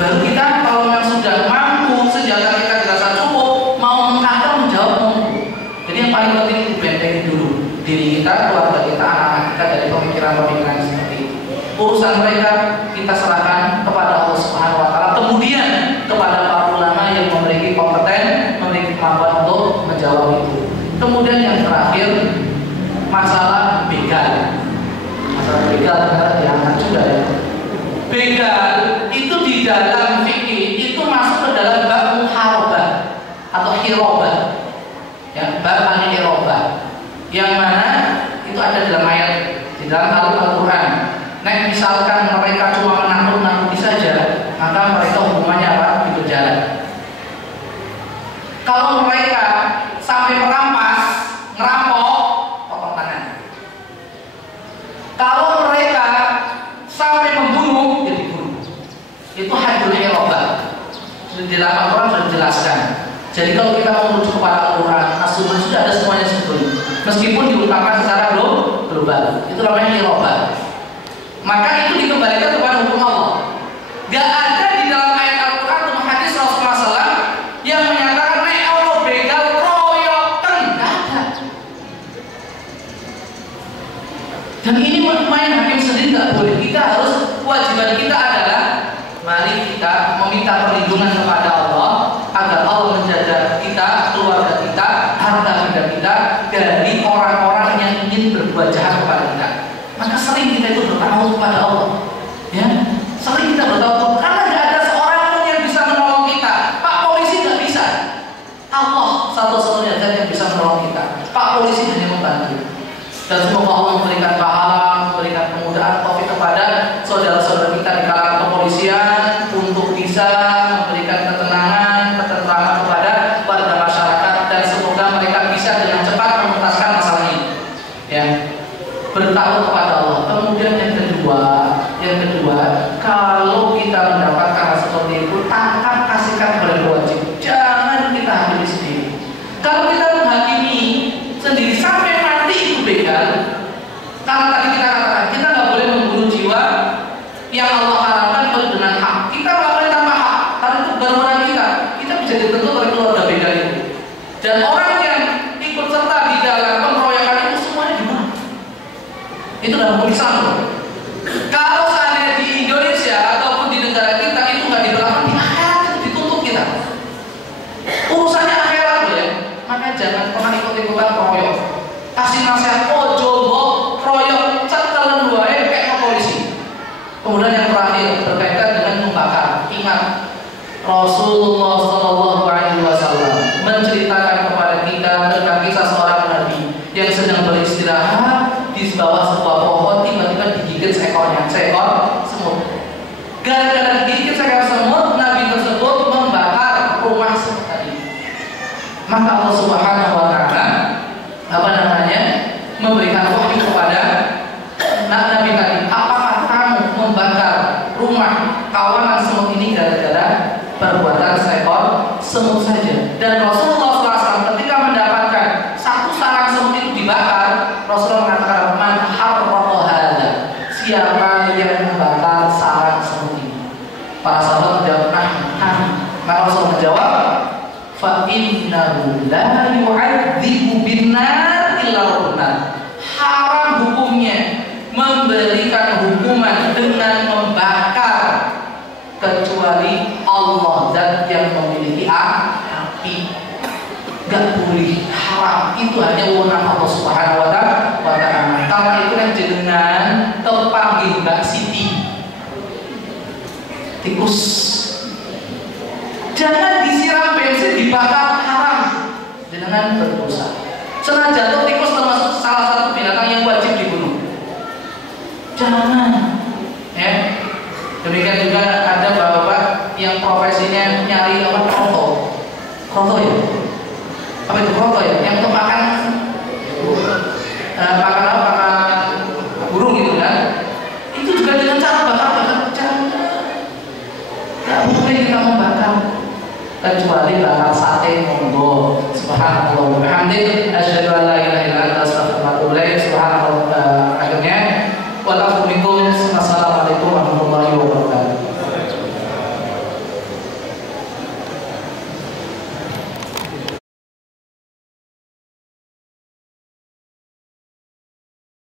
Baru kita kalau yang sudah mampu, senjata kita dirasa cukup, mau mengkantor, menjawab mampu. Jadi yang paling penting itu bentengi dulu diri kita, keluarga kita, anak-anak kita dari pemikiran-pemikiran seperti itu. Urusan mereka kita serahkan kepada Allah Subhanahu Wa Taala. Kemudian kepada para ulama yang memiliki kompeten, memiliki kemampuan untuk menjawab itu. Kemudian yang terakhir, masalah begal. Masalah begal ternyata diangkat juga ya. Begal itu di dalam fikih itu masuk ke dalam bab muharabah atau hirobah. Ya, bab al-hirobah. Yang mana itu ada dalam ayat di dalam Al-Quran. Nah, misalkan mereka cuma menakut-nakuti saja, maka mereka hukumannya apa? Dipenjara. Kalau mereka sampai merampas, ngerampok, potong tangan. Kalau mereka sampai membunuh, ya dibunuh. Itu haddul hirabah. Di dalam Al-Quran sudah dijelaskan. Jadi kalau kita mau merujuk kepada Al-Quran, As-Sunnah sudah ada semuanya sebetulnya. Meskipun diungkapkan secara global, itu namanya hirabah. Maka itu dikembalikan kepada hukum Allah. Gak ada di dalam ayat Al-Quran atau hadis Rasulullah SAW yang menyatakan nek Allah begal royokan, gak ada. Dan ini main hakim sendiri gak boleh. Kita harus, kewajiban kita adalah mari kita meminta perlindungan kepada Allah agar Allah menjaga kita, keluarga kita, harta benda kita dari orang-orang yang ingin berbuat jahat kepada kita. Maka sering kita itu bertawaf kepada Allah, ya. Sering kita bertawaf karena tidak ada seorang pun yang bisa menolong kita. Pak polisi nggak bisa. Allah satu-satunya zat yang bisa menolong kita. Pak polisi hanya membantu. Dan semoga Allah memberikan pahala, memberikan kemudahan taufik kepada kita di kalangan kepolisian untuk bisa memberikan ketenangan, ketentraman kepada warga masyarakat, dan semoga mereka bisa dengan cepat menuntaskan masalah ini. Ya, bertakwa kepada Allah. Kemudian yang kedua, kalau kita mendapatkan hal seperti itu, tangkap kasihkan kepada wajib. Jangan kita hakimi sendiri. Kalau kita menghakimi sendiri sampai mati itu begal. Karena tadi kita katakan kita nggak boleh membunuh jiwa yang Allah haramkan dengan hak. Kita nggak boleh tanpa hak. Karena itu bangunan kita bisa ditentu oleh keluarga begal itu. Dan orang yang ikut serta di dalam pengeroyokan itu semuanya dibunuh. Itu dalam hukum Islam. Kalau seandainya di Indonesia ataupun di negara kita itu nggak diberlakukan, di akhirat itu dituntut kita. Urusannya akhirat loh ya. Makanya jangan pernah ikut-ikutan proyok. Kasih nasihat, jomblo, proyok, cetelan wae kayak ke polisi. Kemudian yang terakhir berkaitan dengan membakar. Ingat, Rasulullah SAW menceritakan kepada kita tentang kisah seorang nabi yang sedang beristirahat di bawah sebuah pohon, tiba-tiba digigit seekor semut. Gara-gara digigit seekor semut, nabi tersebut membakar rumah semut tadi. Maka Allah Subhanahu wa Ta'ala memberikan wahyu kepada nabi tadi, apakah kamu membakar rumah kawanan semut ini gara-gara perbuatan seekor semut saja? Dan Rasulullah SAW ketika mendapatkan satu sarang semut itu dibakar, Rasulullah mengatakan, man harraqa hadza, siapa yang membakar sarang semut ini? Para sahabat menjawab, maka Rasulullah menjawab, fa innahu la yu'adzibu bin-nar illa rabbuna. Haram hukumnya memberikan hukuman dengan membakar kecuali Allah dan yang memiliki api. Gak boleh, haram. Itu hanya wewenang Allah Subhanahu wa Ta'ala. Karena itu kan jenengan kepanggih Mbak Siti tikus. Jangan disiram bensin dibakar, haram. Jenengan berdosa. Senajan jatuh tikus termasuk salah satu binatang yang wajib dibunuh. Jangan. Ya. Demikian juga ada bapak yang profesinya nyari kroto ya. Apa itu kroto ya? Yang untuk makan burung gitu kan? Itu juga dengan cara bakar. Jangan. Gak boleh kita membakar. Kecuali bakar sate, monggo. Subhanallah wa bihamdihi, asyhadu an la ilaha illa anta, astaghfiruka